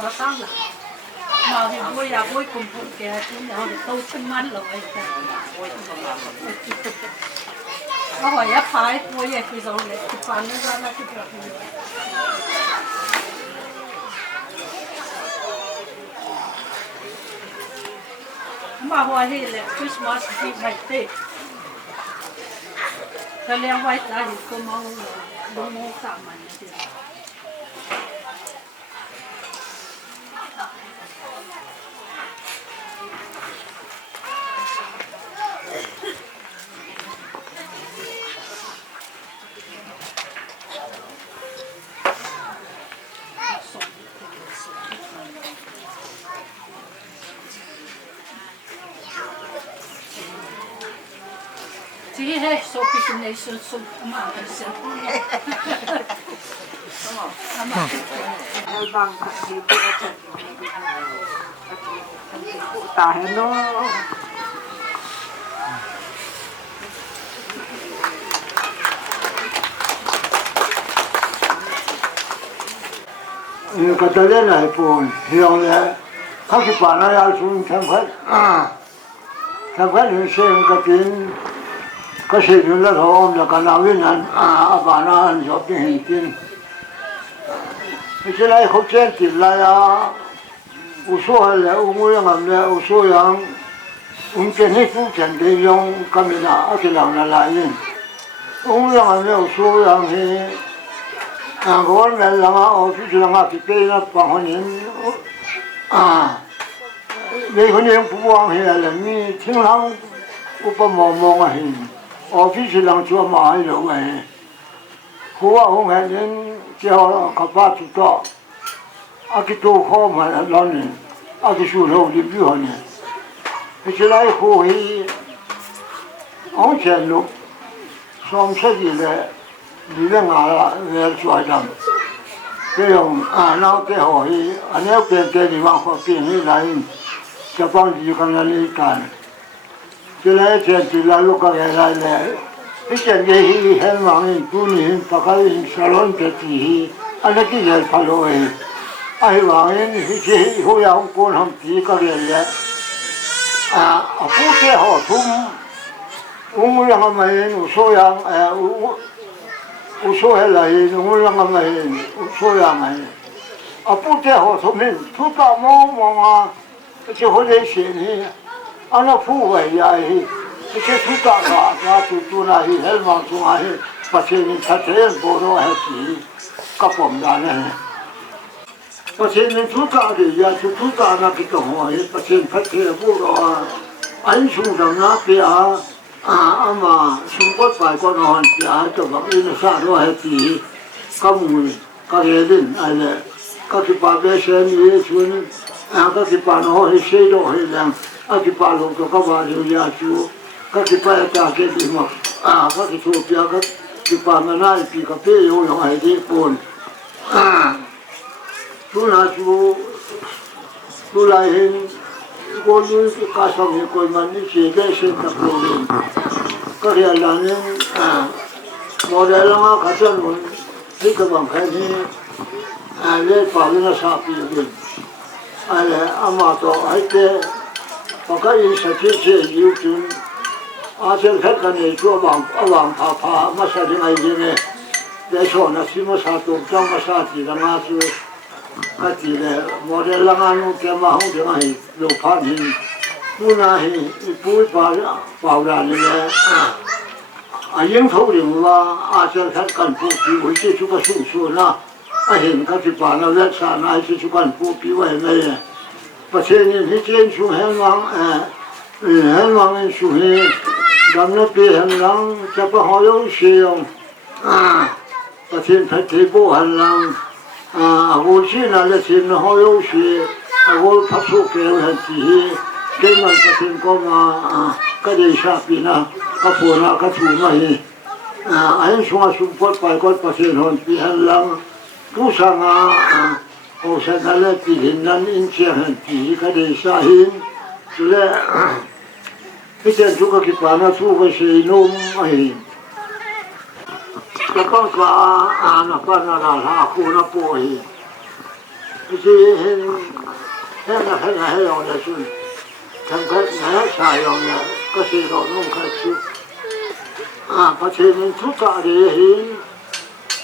sao tăng là mà thì vui là vui cùng phụ kẻ chúng nó tôi chân mắn rồi nó hỏi áp phái vui vậy thì rồi này thì phán nó ra là cái việc mà hỏi thì là Christmas thì phải tết cái leng white là thì cô mong đúng mong cả mà thì hết số cái này số số mà cái số bằng thì tải nó ก็จะเล่นไหนปูนเฮียงเลยเขาคิดป่านายาชุนทำพัดเสียงกระตินก็เสียงแล้วท้องแล้วก็นาวินันป่านานชอบที่เห็นกินไม่ใช่ไรเขาเช่นติดไรอุโสแล้วอุ้งยังแล้วอุโสยังอุ้งเจนี่ผู้เจนเดียงก็มีนะอาทิตย์หลังนั่นแหละยิ่งอุ้งยังแล้วอุโสยังเฮก่อนแล้วละออฟฟิศละมาที่เป็นปังหันินในคนนี้ผู้วางเฮียเลยมีทิ้งหลังอุปมองเห็นออฟฟิศหลังชัวมาให้เราไงหัวห้องเห็นเจ้าขับบ้านจุดต่ออากิโตข้อมาแล้วเนี่ยอากิชูโลดิบิวเนี่ยไม่ใช่ไรหัวฮีอ๋อเช่นลูกสมศักดิ์เลยดีเรื่องอะไรเรื่องสวยจังเรื่องน้าเจ้าหอยอันนี้เป็นเจ้าดีว่าเขาเป็นให้ไรจะฟังดีกันเลยกันจะเลยเช่นที่เราลูกก็อะไรเลยที่เช่นเยี่ยเห็นว่าตัวนี้ปากอินสลอนเจ็ดที่อันนี้ที่เรื่องพะโล้ไอ้ว่าที่เจ้าหัวองค์คนทำที่ก็เรื่องเลยผู้เจ้าหัวทุ่มอุ้งยังไม่เห็นอุโสยังอุโสเฮลัยนุ่งยังไม่เห็นอุโสยังไม่ผู้เจ้าหัวทุ่มทุกข์มองจะหัวได้เสียนี่อันนั้นผู้ใหญ่ใหญ่จะทุกข์ก็ตัวนั้นเฮลมันตัวนั้นปัจจัยนี้ชัดเจนโบราณเหตุกับผมได้เนี่ยปัจจัยนี้ทุกข์ดีอย่าทุกข์นักที่ต้องหัวปัจจัยพัฒน์โบราณอันสูงจังนะพี่อามาสุขภาพก็นอนพี่จะบอกอินทราด้วยที่ขมุยก็เรียนอะไรก็ที่ป่าเบสนี่ชวนก็ที่ป่าโน้ให้เสียดอกให้แรงก็ที่ป่าลงก็ว่าเรียนชูก็ที่ป่าจากเกดิมาก็ที่ถูกยาก็ที่ป่ามันน่าปีกับเปี้ยอยู่ให้ดีปุ่นชูนาชูลายเห็นคนนี้ก็สมัยคนมันนี่เสียได้เสียกับคนนี้ก็เรียนแล้วนี่โมเดลมาขัดจันวันที่กำลังแค่นี้เล่นป่าเล่นสาปีกันอะไรอามาโตไอ้เจ้ปากอินสติเสียอยู่จนอาเซลแค่กันเนี่ยชั่วบางพามาใส่ในไอ้เนี่ยเดี๋ยวชนนะสิมาสาตุจังมาสาตีละมาสุก็ทีเลยโมเดลละงานนู้นแกมาห้องเดี๋ยวให้ลูกพันหินผู้น่าให้ผู้ป่าด่านเลยยังทุกเรื่องว่าอาเซลแค่กันผู้ที่วิจิตรก็สู้นะเห็นก็ที่ป่าเราเลือดสารไอ้ที่ชุกันผู้พิไว้ไม่ประเทศนี้ที่เจนชูเห็นวังชูเห็นดำนับเปียนหลังจะไปหอยเชียงประเทศไทยที่บูหันหลังกูชีนั่นเลยที่หอยเชียกูพัสุเกลเห็นที่เกมันประเทศก็มาก็ได้ชาปีนะก็พูดนะก็ถูกมาไอ้ช่วงสุพรรณไปก็ประเทศหอนปีหันหลังผู้สังโอเสนาเลปีหินนั้นอินเชียหันปีก็ได้สาหินสุเลที่เจ้าทุกข์กิปานาทุกข์เสียนุ่มไอ้จะต้องกว่านักการนาลาคูนับป่วยที่เห็นให้เราเนี่ยชุนทั้งแค่ไหนชายเราเนี่ยก็เสียเรานุ่มแค่ชุดประเทศนี้ทุกข์ได้เห็น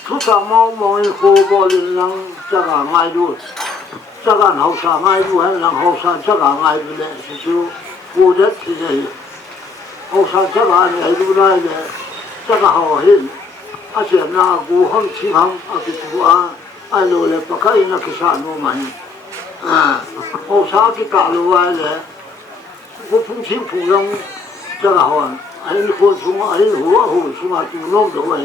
ทุกอย่างมองให้ครูบอลลังจะกางง่ายดูจะกางหัวสาง่ายดูให้ลังหัวสาจะกางง่ายดูเลยจู่ๆกูเด็ดที่ไหนหัวสาจะกางง่ายดูได้เลยจะกางหัวหินอาเจียนนากูห้องชิมห้องอากิตัวไอ้ลูเลยปากไอ้นักศึกษาโน้มันหัวสาที่กางลูไว้เลยกูพุ่งชิมพุ่งลงจะกางหัวไอ้คนสูงไอ้หัวสูงจู่ล้มด้วย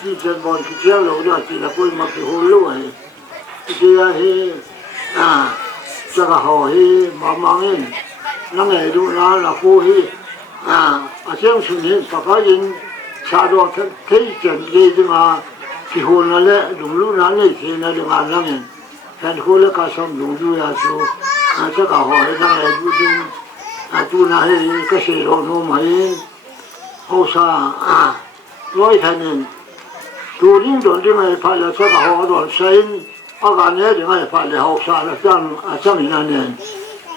ที่เจ้าบอลที่เจ้าเราได้ที่เราพูดมาที่หัวลุ้ยที่อะไรจะกระหอยมามังอินนั่งไงดูนะเราพูดอาเซียนสุนินปากอินชาดอที่เจ้าเลี้ยงมาที่หัวนั่นแหละลุงลูกนั่นเลยที่นั่นเรื่องนั่งอินแทนหัวเล็กก็สมลุงดูยาสูจะกระหอยนั่งไงดูดิดูนะให้ก็เสียโรนมาอินโอซาร้อยแทนตัวนี้โดนที่ไม่พาแล้วจะกระหอยโดนเส้น อาการเนี่ยยังไงฝ่ายเลยเขาสารจังจังนี่นั่นเอง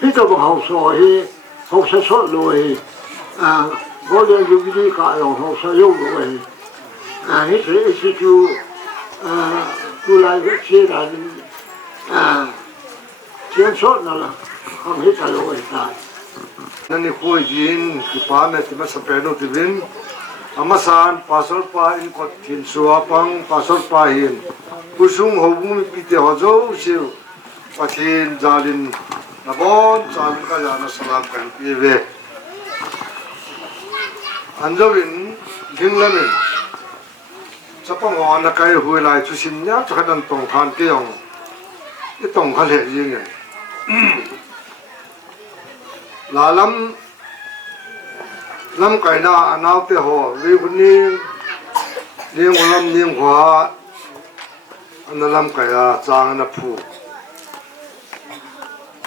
ที่จะบอกเขาสอยเขาสะสดเลยก็เลยอยู่ที่กายของเขาสยบเลยนี่คือจู่ดูแลเชื่อได้เชื่อสดนั่นแหละเขาไม่จะเลยได้ นั่นนี่คุยยินที่ป้าแม่ที่มาสเปนโนติวินอามาสานปาสอลปาอินกอดทินสัวปังปาสอลปาหินกุซุงหบุมปิเตหโจซิวปะทินจาลินนาบอนจาลินกะยานะสลามกันปีเวอันเจวินลิงละมินจะปังวานะไกหุยลายทุสินยาจะขันตรงขันเตียงนี่ตรงขันเหยิงไงลาลำไก่หน้าอนาวเตหอวิวนี้เลี้ยงลำเลี้ยงหัวอันนั้นลำไก่จางนับผู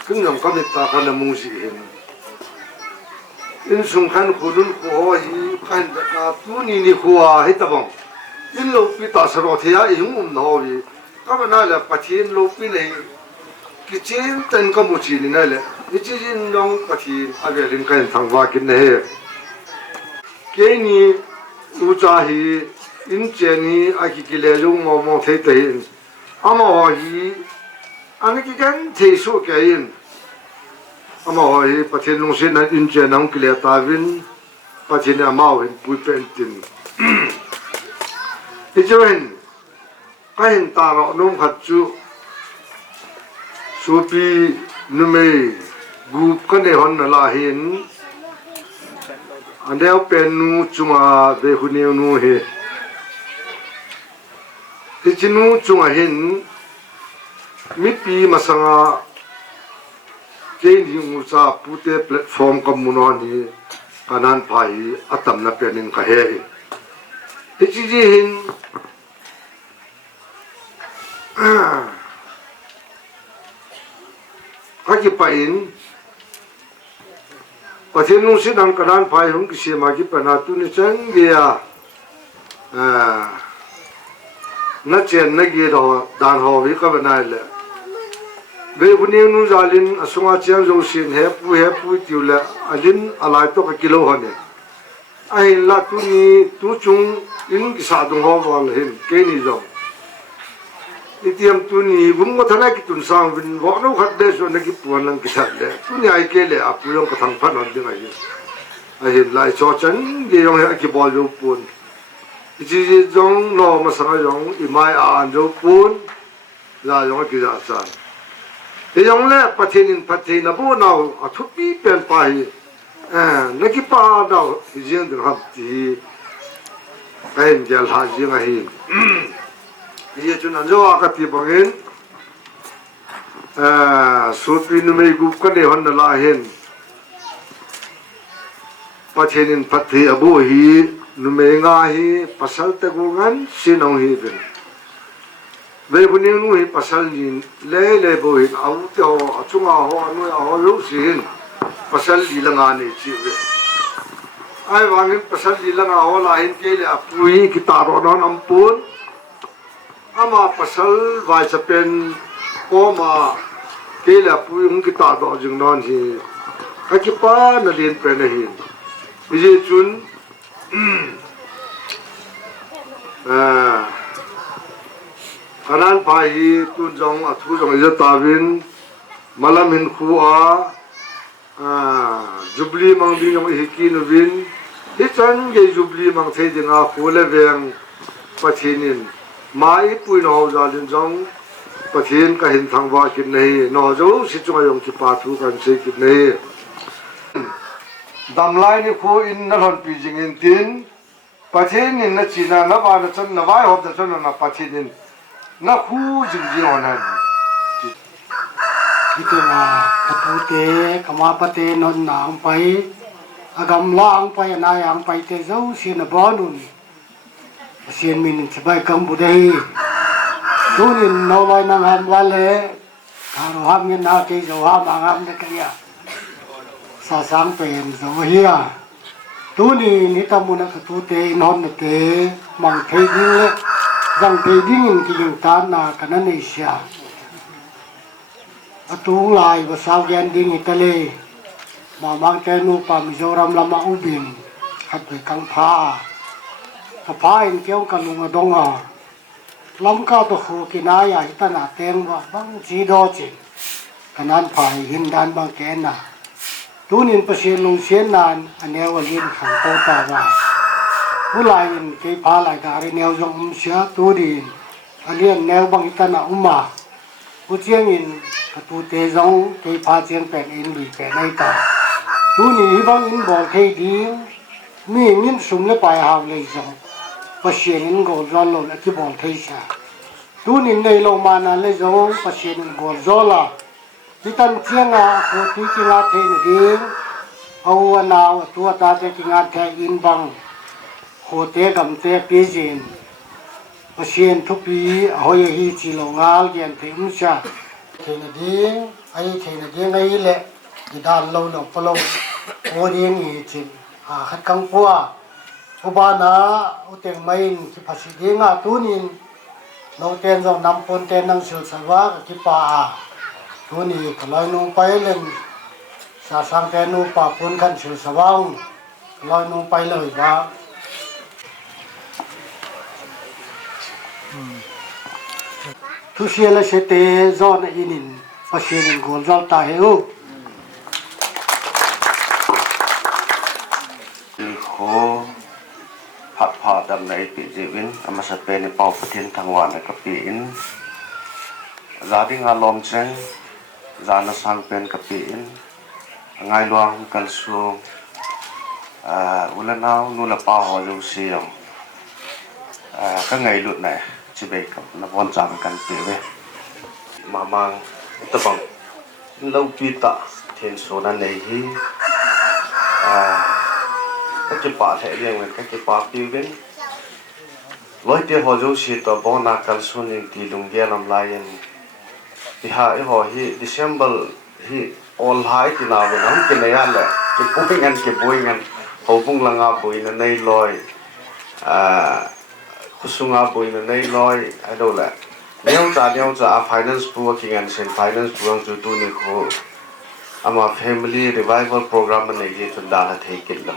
ขึ้นยำก็มีตาคันมุงสิเห็นอินสุงขันขุดุนขัวฮีขันตะตูนี่ขัวให้ตะบังอินลูกปีตาสระเทียอิงนอวีก็มันน่าจะปัจจินลูกปีเลยกิจนเต็นก็มุจีนี่นั่นแหละกิจนน้องปัจจินอาเวลินกันทางว่ากินเนี่ยเกนี่อุจาฮีอินเจนี่อากิกิเลจุงมองเทตหินอามาฮีอันนี้กันเทสุเกยินอามาฮีปัจจินลงสินอินเจนังกิเลตาวินปัจจินอามาหินปุยเป็นตินที่จะเห็นก็เห็นตาเรานุ่มขัดจูสูปีนุเมกูกันในหันนาลาเห็นอันเดียวเป็นนูจุงอาเดหุนีนูเฮที่จนูจุงอาเห็นมิปีมาสังอาเกณฑ์ยิงอุตสาห์พูดเตแพลตฟอร์มคอมมูนนี้การนั้นไปอัตมนับเป็นหนึ่งกะเฮที่จริงเห็นก็จะไปอินประเทศนู้นสินังการไปหงกิเสียมากิปนาตุนิจังเกียนัดเจนนักเกียร์ดานหอวิกับนายเลยเบื้องนี้นู้นจาลินสงอาเชียงโจสินเฮปุยติวเลยอลินอะไรตัวกิโลหันเนี่ยไอ้ละตุนี้ตุจุงอินกิสาดุงหอวัลเห็นเกนี่จงนี่เตรียมตุนี้บุ้งก็ทนายกิตุนสร้างวินวักนู้ขัดเดชนักกิปวนนังกิสัตเลยตุนี้ไอ้เกลี่ยอาปุยงกระทั่งพันวันยังไงไอ้เห็นลายชอจันเดียงให้กิบอลจูปุนจีจงนอมาสังยงอิมายอ่านจูปุนลายงกิจอาจารย์เดียงเล่ประเทศนินประเทศนับวนเอาทุบปีเป็นไปนักกิปาดาวฮิจินดึงหับที่เป็นเจลหาจิงไงยี่จุนันโจอาคัติบังเห็นสุดปีนุเมกุกันเดหันนลาเห็นประเทศนินประเทศอบูฮีนุเมงาฮีปัสสัลเตกุงันสินองฮีเป็นเวบุนีนุฮีปัสสัลนินเล่บูฮีเอาเตอจุงอาหัวนุยอาหัวลุสินปัสสัลลีลังอานิจิเวไอ้วางินปัสสัลลีลังอาหัวลาหินเกลี่ยปุยกิตาโรนอนอัมพูนอามาปัสสัลวายจะเป็นโอมาเกลี่ยปุยหุงกิตาโรจึงนอนฮีไอ้กิปานเลียนเป็นหินวิจิจุนขณะพายีตุนจงอัฐุจงจะตาวินมาลามินขัวจุบลีมังดิงยังอิกินวินฮิจันเกจุบลีมังเทดิงอาขัวเลเวียงปัจจินินมาอีปุยนอจาลินจงปัจจินก็เห็นทางว่ากินนี้นอจูสิจงยงกิปาทุกันเสกินนี้ดำไลนี่คูอินนั่นหอนปีจิงอินตินประเทศนี้นักจีน่านับวันจันนับไว้หอบจันนับประเทศนี้นักคูจิงจิงวันนั้นที่ตัวกระตูเตะขมาปะเตนนนางไปอากำล่างไปนายางไปเตะเจ้าเสียนบ้านุนเสียนมินสบายกังบุได้ทุนินนอลอยนางหามวันเลยข้าวหามเงินนาเกจหามหามเด็กเรียสาสังเป็นสวัสดิ์ตุนี่นิตามุนักตุเตนอนเตมังเทดิงเลยยังเทดิงที่ยังตานากันนั่นเอง atung lai ba saw gen ding itale ma mang te nu pa Mizoram lama ubin khat be kang pha ka pha in keu ka lunga donga lam ka to khu kinaya itana teng wa bang ji do chi kanan phai hin dan bang ke na tunin pasien lung sien nan anew alin khang to ta wa ulai in ke pha lai ka ri new jong sia tu din alien new bang itana umma u chiang in ka tu te jong ke pha chiang pen in li pe nai ta tu ni bang in bol ke ding mi ngin sum le pai haw le jong pasien in go ron lo la ki bol thei sa tu ni nei lo ma na le jong pasien in go zola titan chiang a ko ti chi la the ni ding au na tu ta te ki nga the in bang ko te gam te pi jin pasien thu pi hoi hi chi lo ngal gen thim cha the na ding ai the na ding ai le ki dan lo no polo o ding ni chi a khat kang pua ubana uteng main ki phasi dinga tunin no ten zo nam pon ten nang sil salwa ki pa tuni kalai no pailen sa sang ten no pa pon khan sil sawang loi no pai loi ba tu siela sete zona inin pasien gol zal ta heu kho phat pha dam nei pi jiwin ama sa pe ni pau pathin thangwa na ka pi in zading alom chen zana sang pen ka pi in ngai luang kan su ulanau nu la pa ho lu si yong ka ngai lut nai chi be ka na bon jam kan pi we mamang ta bang lo pi ta thiên số na nei hi cái bà thể riêng mình cái bà tiêu biến với tiêu họ dấu xịt ở bao na cal xuân in tì lùng ghé làm lại in thì hai họ hi December hi all high thì nào mình không cái này ăn lại cái bôi ngăn họ bung là ngà bôi là nay loi khusung ngà bôi là nay loi ai đâu lại nếu trả finance pool kinh anh sen finance pool cho tôi này khô ama family revival program này gì chúng ta là thấy kinh lắm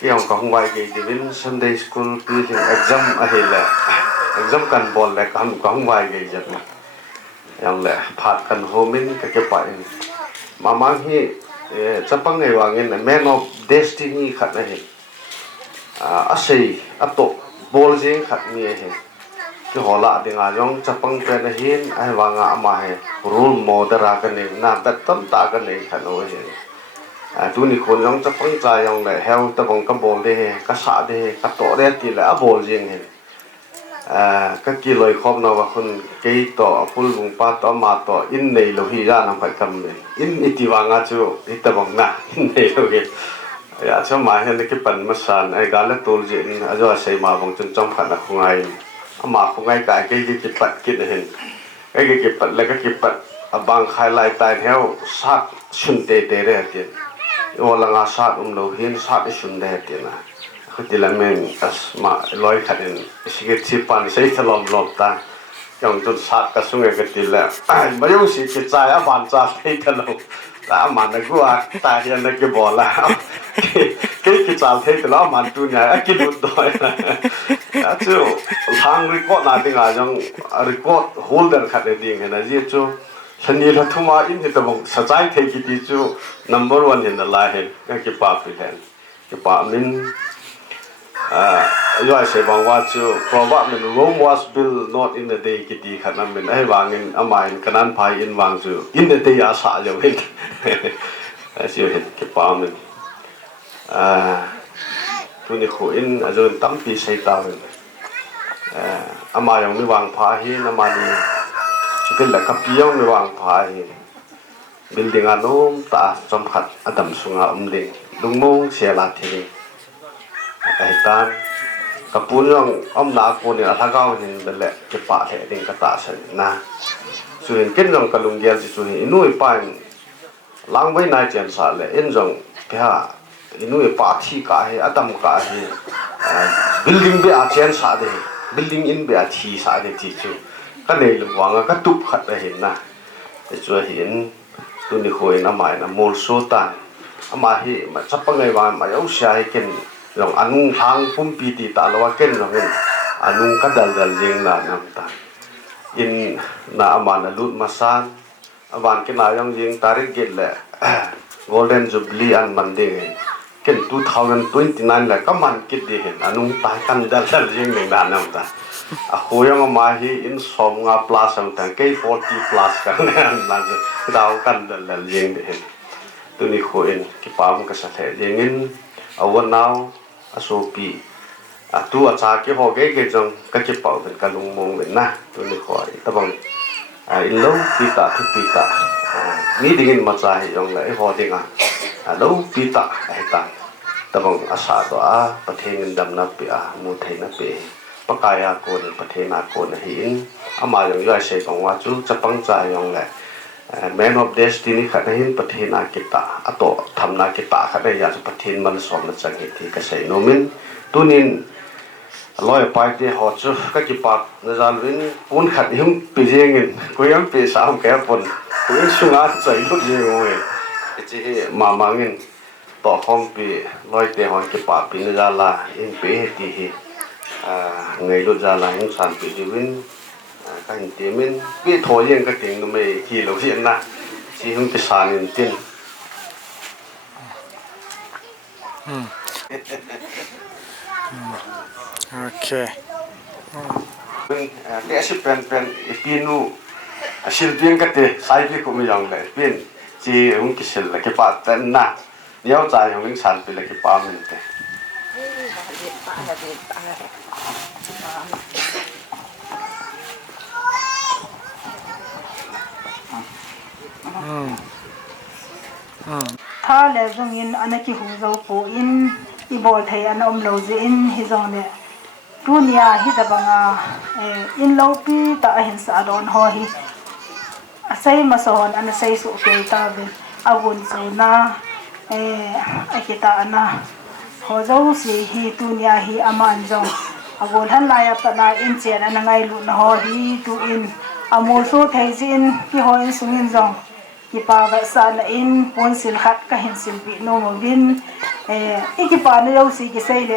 cái ông có ngoài cái divin Sunday school building exam ahil exam kan bol le kan có ngoài cái gì mà yang le phat kan homin cái pain mamang hi chapang ngai wangin man of destiny khat na hi asei ato bol jing khat ni he cái hola dinga yong chapang pe na hin ai wanga ama he rule model ra kan ni na dat tam ta kan ni khan o he tu ni khon yong chapang cha yong le hel ta bong ka bol de ka sa de ka to de ti la bol jing he ka ki loi khom na wa khun ke to pul bung pa to ma to in nei lo hi ra na phai kam le in iti wanga chu ita bong na in nei lo ge ya cho ma he ke pan ma san ai ga la tul jin a jo sei ma bong chun chom khan na khungai ama khungai ka ke ki pat ki de hen ke pat la ke pat abang highlight tai hel sat sun te te re ti ola nga sat lo hin sat sun de ti na khutilang men as ma loi khatin sige chipan sei thalom lom ta yong tun sat ka sunge ke ti la ma yo si ke cha ya ban cha sei thalo la man na gua ta hian na ke bola ke cha thei thalo man tu nya ki lut doi a chu hang record na dinga jong record holder khat ding na ji chu sani la thuma in hi tabong sajai thei ki ti chu number 1 in the line ke pa fi hen ke pa min yo say bang wa chu probably Rome was built not in the day kiti khanam min ai wangin amain kanan phai in wang chu in the day asa jo hin asiu hin ke pa min tu ni khu in azun tampi sei ta ama yang mi wang pha hi na mani chukil la kapiyong mi wang pha hi building anom ta chom khat adam sunga umding lungmong sela thini ai tan kapun long na ko ni athagao hin bele ke pa the ding ka ta san na suin kin long kalung gel ji suin inui pan lang bai nai chen sa le in jong pha inui pa thi ka he adam ka he building be a chen sa de building in be a thi sa de ti chu ka nei lu wanga ka tup khat da hin na จวยหินตุนิโคยนามายนะมูลสูตันอามาฮิมาจับปังไงวานมาเอาเสียให้กินลองอนุทางปุ่มปีติตาลวาเกินลองอนุกัดดัลยิงนานำตาอินนาอามานะลุดมาซานอาวันกินายองยิงตาริกินแหละ Golden Jubilee อันมันเด้เกิน2029แหละก็มันกิดดีเห็นอนุตายกันดัลยิงนานนำตาอะโคยังมาฮิอินสมงา plus อันตัง K40 plus กันนั่นจะดาวกันดัลยิงเห็นตุนิโคอินกิปามก็สะเทยิงินอวันนาวอโซปีอะตัวจากิโฮเกเกจงก็กิปาเป็นกันลุงมงเป็นนะตุนิโคตะบังอินโลปีตาทุปีตามีดิ่งมาใจยองเลยพอดิ่งโลปีตาไอ้ตังตะบังอาสาตัวประเทศเงินดำนับปีมูเทนับปีปกายาโกนประเทศนาโกนหินอามาอย่างย่อยเชของว่าจุจะปังใจยองเลยMan of Destiny ขัดหินประเทศนากิตาอโตทำนากิตาขัดได้ยาจะประเทศมันสมนัจังเหตุที่เกษตรโนมินตุนินลอยไปที่หอจูก็จิปัดนจาวินปุ่นขัดหิมปีเจงินกุยมปีสามแก่ปุ่นกุยสุงาใจลุดยังไงจีมามังินต่อห้องปีลอยเตะหอยจิปัดปีนจาลาหิมปีที่ไงลุดจาลาหิมสันปีดิวินกันเตมินปีโถยังก็ถึงไม่ขี่เราเสียนะที่หิมปีสานินตินโอเคเดี๋ยวสิเป็นปีนูศิลปินก็เตะสายพี่ก็ไม่ยอมเลยเป็นจีหุ่นกิศิลป์ก็ปัดแต่น่ะเดี๋ยวใจหุ่นสันเป็นเลยก็ปามันเตะถ้าแล้วจงยินอันนั้นที่หูเราปูอินอีบอลไทยอันอมเราจะอินฮิจงเนี่ยรุนยาฮิตบังอินเราปีตาเห็นสะดอนหอฮิใส่มาสอนอันใส่สุเกตาเป็นอาวุธสูนาไอคิตาอันนะหอเจ้าสิฮิตุนยาฮิอามันจงอาวุธหันลายตนาอินเจนอันไงลุนหอฮิตุอินอามูลสูไทยจินที่หออินสุงินจงกิปาแบบสานอินปนสิลขัดก็เห็นสิลปิโนโมบินอีกิปาเนี่ยเราสิกิเซเล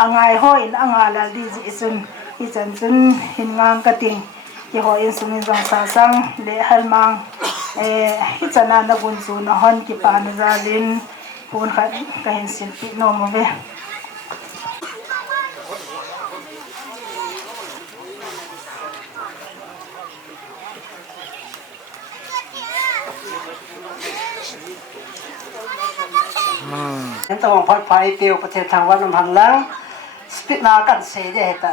อ่างไงห้อยอ่างาลดีจิสุนอีจันจุนหินงางกระติงที่หอยสุนิจังสาสังเลฮัลมังอีจันนันบุญสุนหอนกิปานุซาลินปนขัดก็เห็นสิลปิโนโมเบเห็นตะวันพัดไฟเปียวประเทศทางวันน้ำพันแล้วสปิดนากันเสียได้เหตุ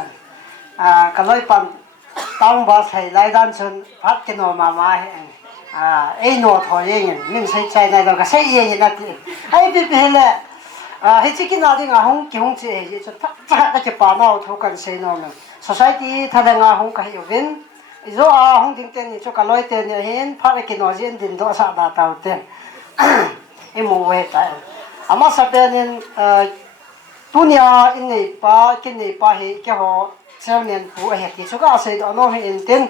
ก็เลยปั่นต้องบอสให้ไล่ด้านชนพัดกันออกมาให้ไอ้หนูถอยเองมิ่งใช้ใจในเราก็ใช้เองนะที่ไอ้พี่เป็นแหละให้ชิคกี้พายที่งาหงกี่หงเสียจะก็จะป่าเอาทุกกันเสียน้องเลยsociety ถ้าได้งาหงก็ให้อยู่วินอีโซหงทิ้งเต้นอีโซก็ลอยเต้นเนี่ยเห็นพัดกันออกเส้นดินตัวสาดาเต่าเต้นไอ้หมูเวทอามาสับเป็นตุนยาอินนี่ป้ากินนี่ป้าเฮแกหัวเช้าเนี่ยผู้เฮที่สุดก็อาศัยตัวน้องเฮอินเต้น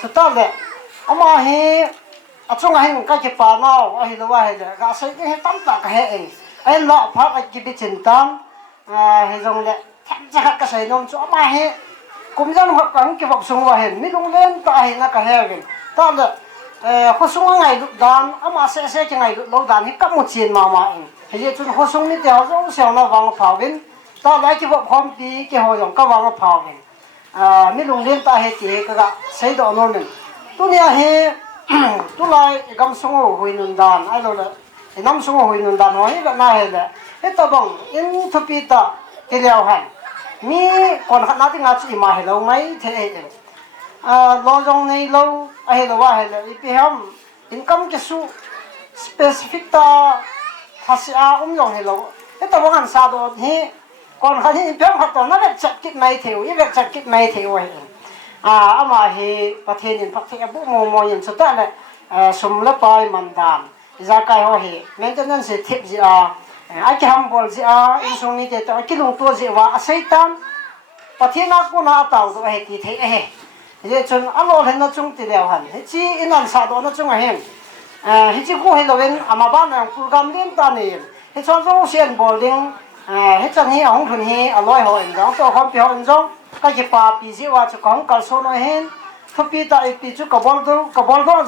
สุดท้ายเลยอามาเฮอาช่วงเฮก็จะป้าน้าวเฮรู้ว่าเฮเลยก็อาศัยเฮตั้งตากเฮเองไอ้ละพักไอ้กิบิจินตันเฮตรงเลยแทบจะก็ใส่นมจู่อามาเฮกุมจังหักกังกิบส่งว่าเฮไม่ลงเล่นตาเฮนักเฮกันตอนเลยเขาส่งไงลูกดานอามาเสียจังไงลูกดานที่กับมุจีนมาเองเฮ้ยจนเขาส่งนี่เดียวส่งเสียงน่ะวางเผาวินตอนแรกที่ว่าพร้อมปีที่เขาอย่างก็วางเผาวินไม่ลงเล่นตาเฮจีก็ใช้ดอกนั่นตัวนี้เฮตัวไรกำส่งหุยนุนดานไอ้เราเลยน้ำส่งหุยนุนดานหัวนี่ก็น่าเห็นเลยเฮ้ยตาบังอินทุปีตาที่เดียวหันมีคนขนาดที่งาจีมาเห็นเราไหมเท่เองเราจงในเราไอ้เราว่าเห็นเลยอีพีฮัมอินคัมจะสู้ specific ตาภาษาจงเห็นเราไอ้ตัวงานสาดนี่คนขนาดนี้เพียงหัดตัวนั่นแหละจัดกิจไม่เที่ยวอีเวกจัดกิจไม่เที่ยวเองอามาเฮประเทศนี้ประเทศบุโมยันสุดท้ายเลยสมรภูมิมันดานจากไอ้หัวเฮแม้แต่นั้นเสียทิพย์จ้าไอ้ที่ทำบอลจ้าอินส่งนี้จะตัวกิลงตัวจ้าว่าอาศัยตามประเทศนักบุญอาตาวตัวเฮที่เทเฮ เฮ็ดจนอโลเห็นนะจุงติแล้วหันเฮ็ดจีอินันสาดนะจุงเห็นเฮ็ดจีกูเฮ็ดเว้นอามาบ้านโปรแกรมเรียนตานี่เฮ็ดจนโรงเรียนบอลดิ้งเฮ็ดจังเฮของเพิ่นเฮอร่อยโหอินจังตัวของเปียวอินจังก็สิปาปีสิว่าจะของกัลโซนเห็นทุปีตาอีปีจุกบอลโต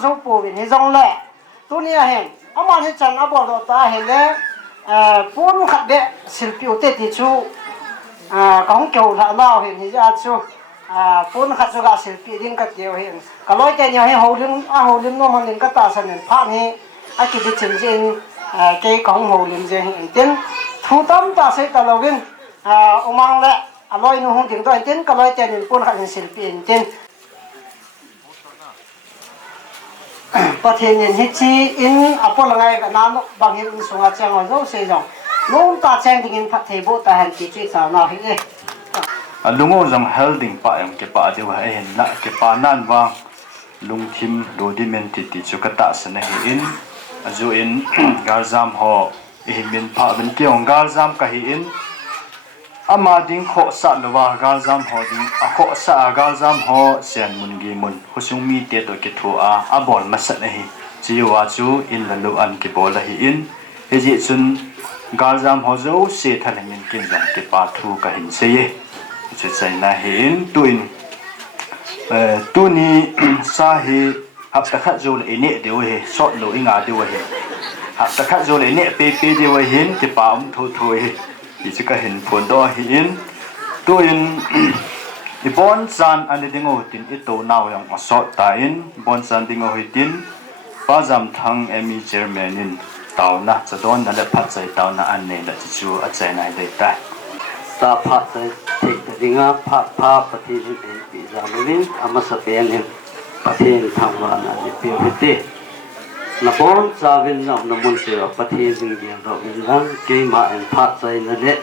จุปูวินเฮจังแลตัวนี้เห็นอามาเฮ็ดจังอบอลตาเห็นแล้วปูนขัดเบะศิลปิอุเตติจูของเกี่ยวลาวเห็นเฮจะจูปูนขัดจุกศิลปิดิ้งก็เกี่ยวเห็นก็ร้อยแต่เนี่ยให้โหลิมโนมันลิงก็ตาสนิทพานี่อากิดิจินจินเกี่ยของโหลิมเจเห็นเต็นทุกตั้มตาเสกตลอดวินอุมังและอร่อยนู่นถึงตัวเต็นก็ร้อยแต่เนี่ยปูนขัดศิลปิเต็นประเทศนี้ฮิตอินอพอลไงกันนั้นบางทีอินสงอาจังวันนู้นเสียจังนู้นตาแจ้งถึงพัทยบุตรเห็นที่สาวน้อยนี่ลุงโอจังเฮลดิ้งป่ะยังเก็บป่ะเดี๋ยวเห็นละเก็บป่ะนั่นว่าลุงทิมโดดิเมนติจุกตาสนะเห็นจูอินกาลซามฮอเห็นเป็นป่ะเป็นเกี่ยวกับกาลซามก็เห็นอามาดิ้งโคสัตว์ว่ากาลซามฮอดิ้งโคสัตว์กาลซามฮอเสียนมุนกีมุนหุชงมีเตตัวกิทัวอาบอลมาสัตนะเห็นจีว่าจูอินละลุอันกิบอลละเห็นเฮจิจุนกาลซามฮอจูเสียทันเงินกินจังเก็บป่ะทูก็เห็นเสียจะใจน่าเห็นตัวนี้สาเหตุหับตะขัดโจลเอเน่เดียวเฮสอดโลอิงาเดียวเฮหับตะขัดโจลเอเน่เปเดียวเห็นที่ป่าทุ่ยที่จะก็เห็นผลตัวเห็นตัวอินอีบอนซันอันนี้ดิ้งโอตินอีโตนาวยังสอดตาอินบอนซันดิ้งโอหิตินป้าจำทั้งเอมีเจอร์แมนินตาวนะจะโดนนั่นแหละพัดใจตาวนะอันนี้แหละจะจูอัดใจนายได้แต่ตาพัดใจเทคดิ้งพาประเทศนี้ปีจามินอามาสเปียนประเทศทางวันอันนี้เปียวพิเตนับวันจาวินนับน้ำมันเสียประเทศนี้เดียวเราวินนั้นเกี่ยมาเอ็นพัดใจนั่นแหละ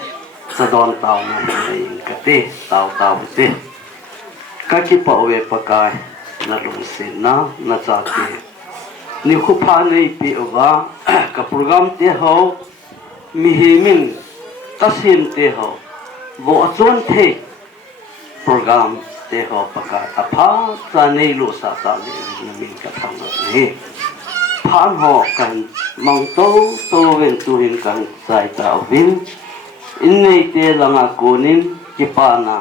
จะโดนตาวนะเองกติตาวพิเตก็คิดป่าเวปกายนั่นลงเสียนะนั่นจากที่นิคุพาในปีว่ากับโปรแกรมเตะเขามีหิมินตัดสินเตะเขาบ่จวนเทโปรแกรมเตะเขาประกาศอภาษาในลูกสาวนี่มีกระทำแบบนี้ผ่านหอกกันมองโตเวนตุหินกันใจตาวินอินในเตะลังอากูนิมกิปานา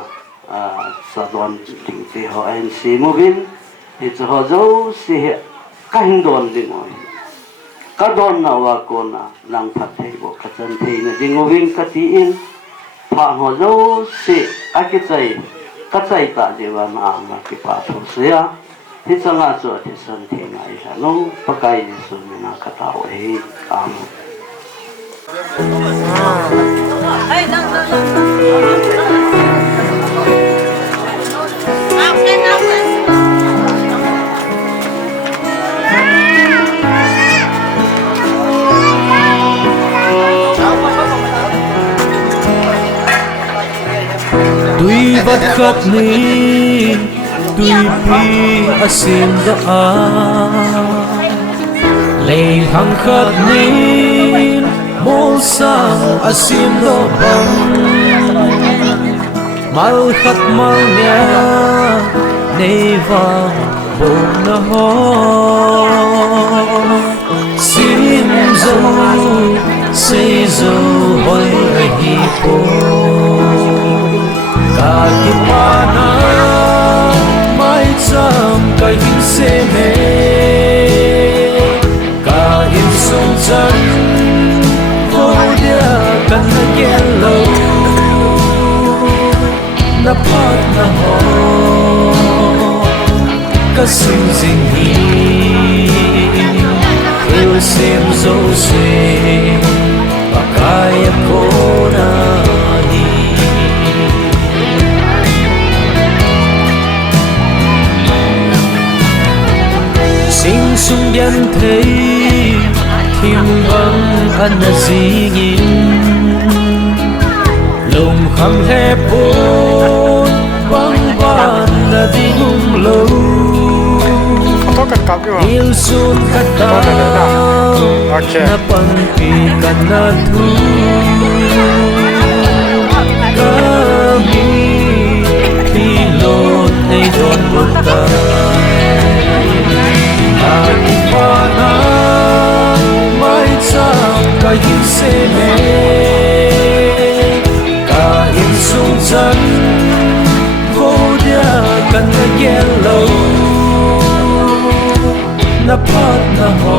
สะดอนถึงเตะเขาเอ็นซีมูวินที่จะเขาจะเสียกันโดนดิ้งเอาก็โดนนาวาโกนาลังพัดเทบอกกันจันเทนดิ้งวินกัตีอินผ่านหัวเราเสียอากิใจก็ใจตาเดียวมามากิปาทุเสียที่สังอาจที่สันเทงไอ้ฉันนู้ปกายที่สุดมีนักข่าวเฮอามุTuy vật khát ní tuy pi asim do a lệ hằng khát ní mô sang asim do bang mal khát mal nha nei vang bo na ho sim zo sei zo hoi hi po Kahimana mai cham kahin se me kahin song chan vodia kan gelo na pat na ho kasing sing hi il sim zo se pakaya ko na Sing sung bian thấy thiên vắng anh là gì nhìn lùng khăm hẹp bốn vắng vàn là đi ngung lâu yêu xuân cắt ta na pan pi kan na thu kami pilot ay don buta na yellow na pot na ho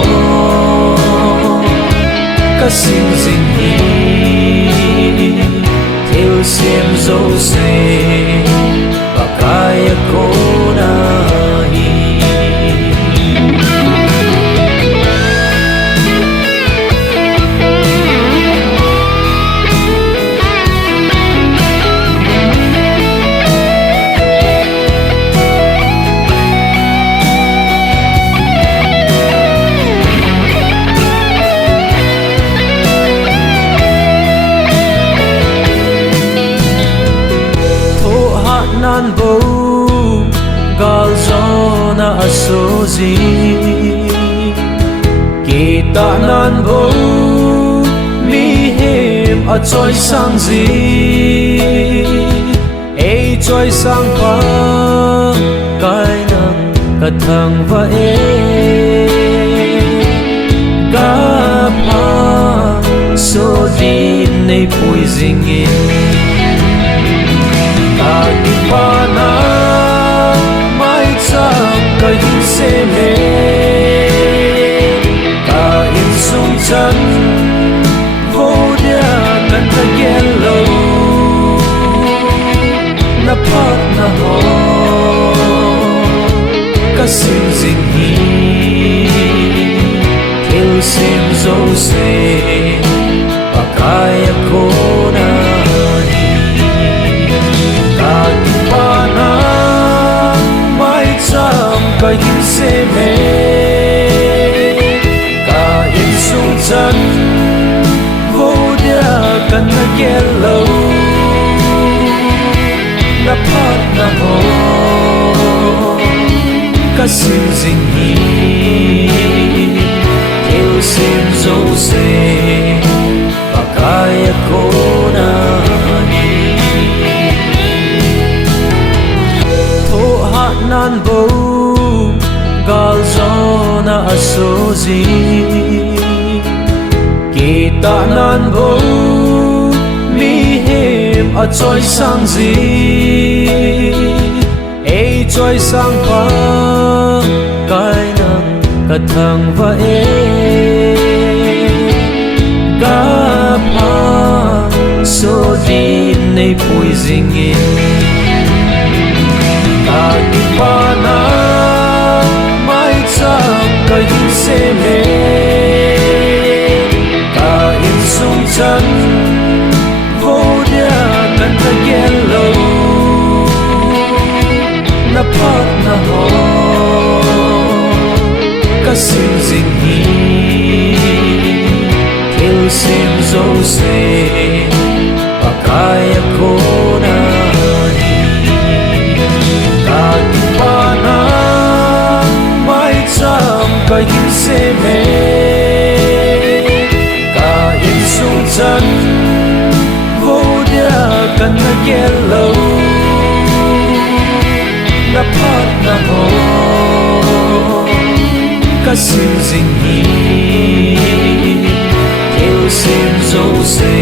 ka sing sing hi theo sim zo se bakaya ko na hi nan bo gal zona asozi kita nan bo mi hem a choi sang zi e choi sang pa kai nang ka thang va e ga pa so din nei pui zing in pa na mai chang ka hin se me ka in sung chan vô dia kan ta yellow na pat na ho ka sing sing hi theo sim zo se pakaya ko na ka hin se me ka in sung chan vô dia kan na yellow na pat na ho ka sing sing hi theo sim zo se pakaya ko na hi tho ha nan bo gal zona asozi kita nan bo mi hem a choi sang zi e choi sang pa kai nang ka thang va e ga pa so din nei pui zing in ka ti pa na ka hin se me ka in sung chan vô dia kan ta yellow na pat na ho ka sing sing hi theo sim zo se pakaya ko na hi ka ti pa na ka hin se me ka in sung chan vô dia kan na yellow na pat na ho ka sing sing hi theo sim zo se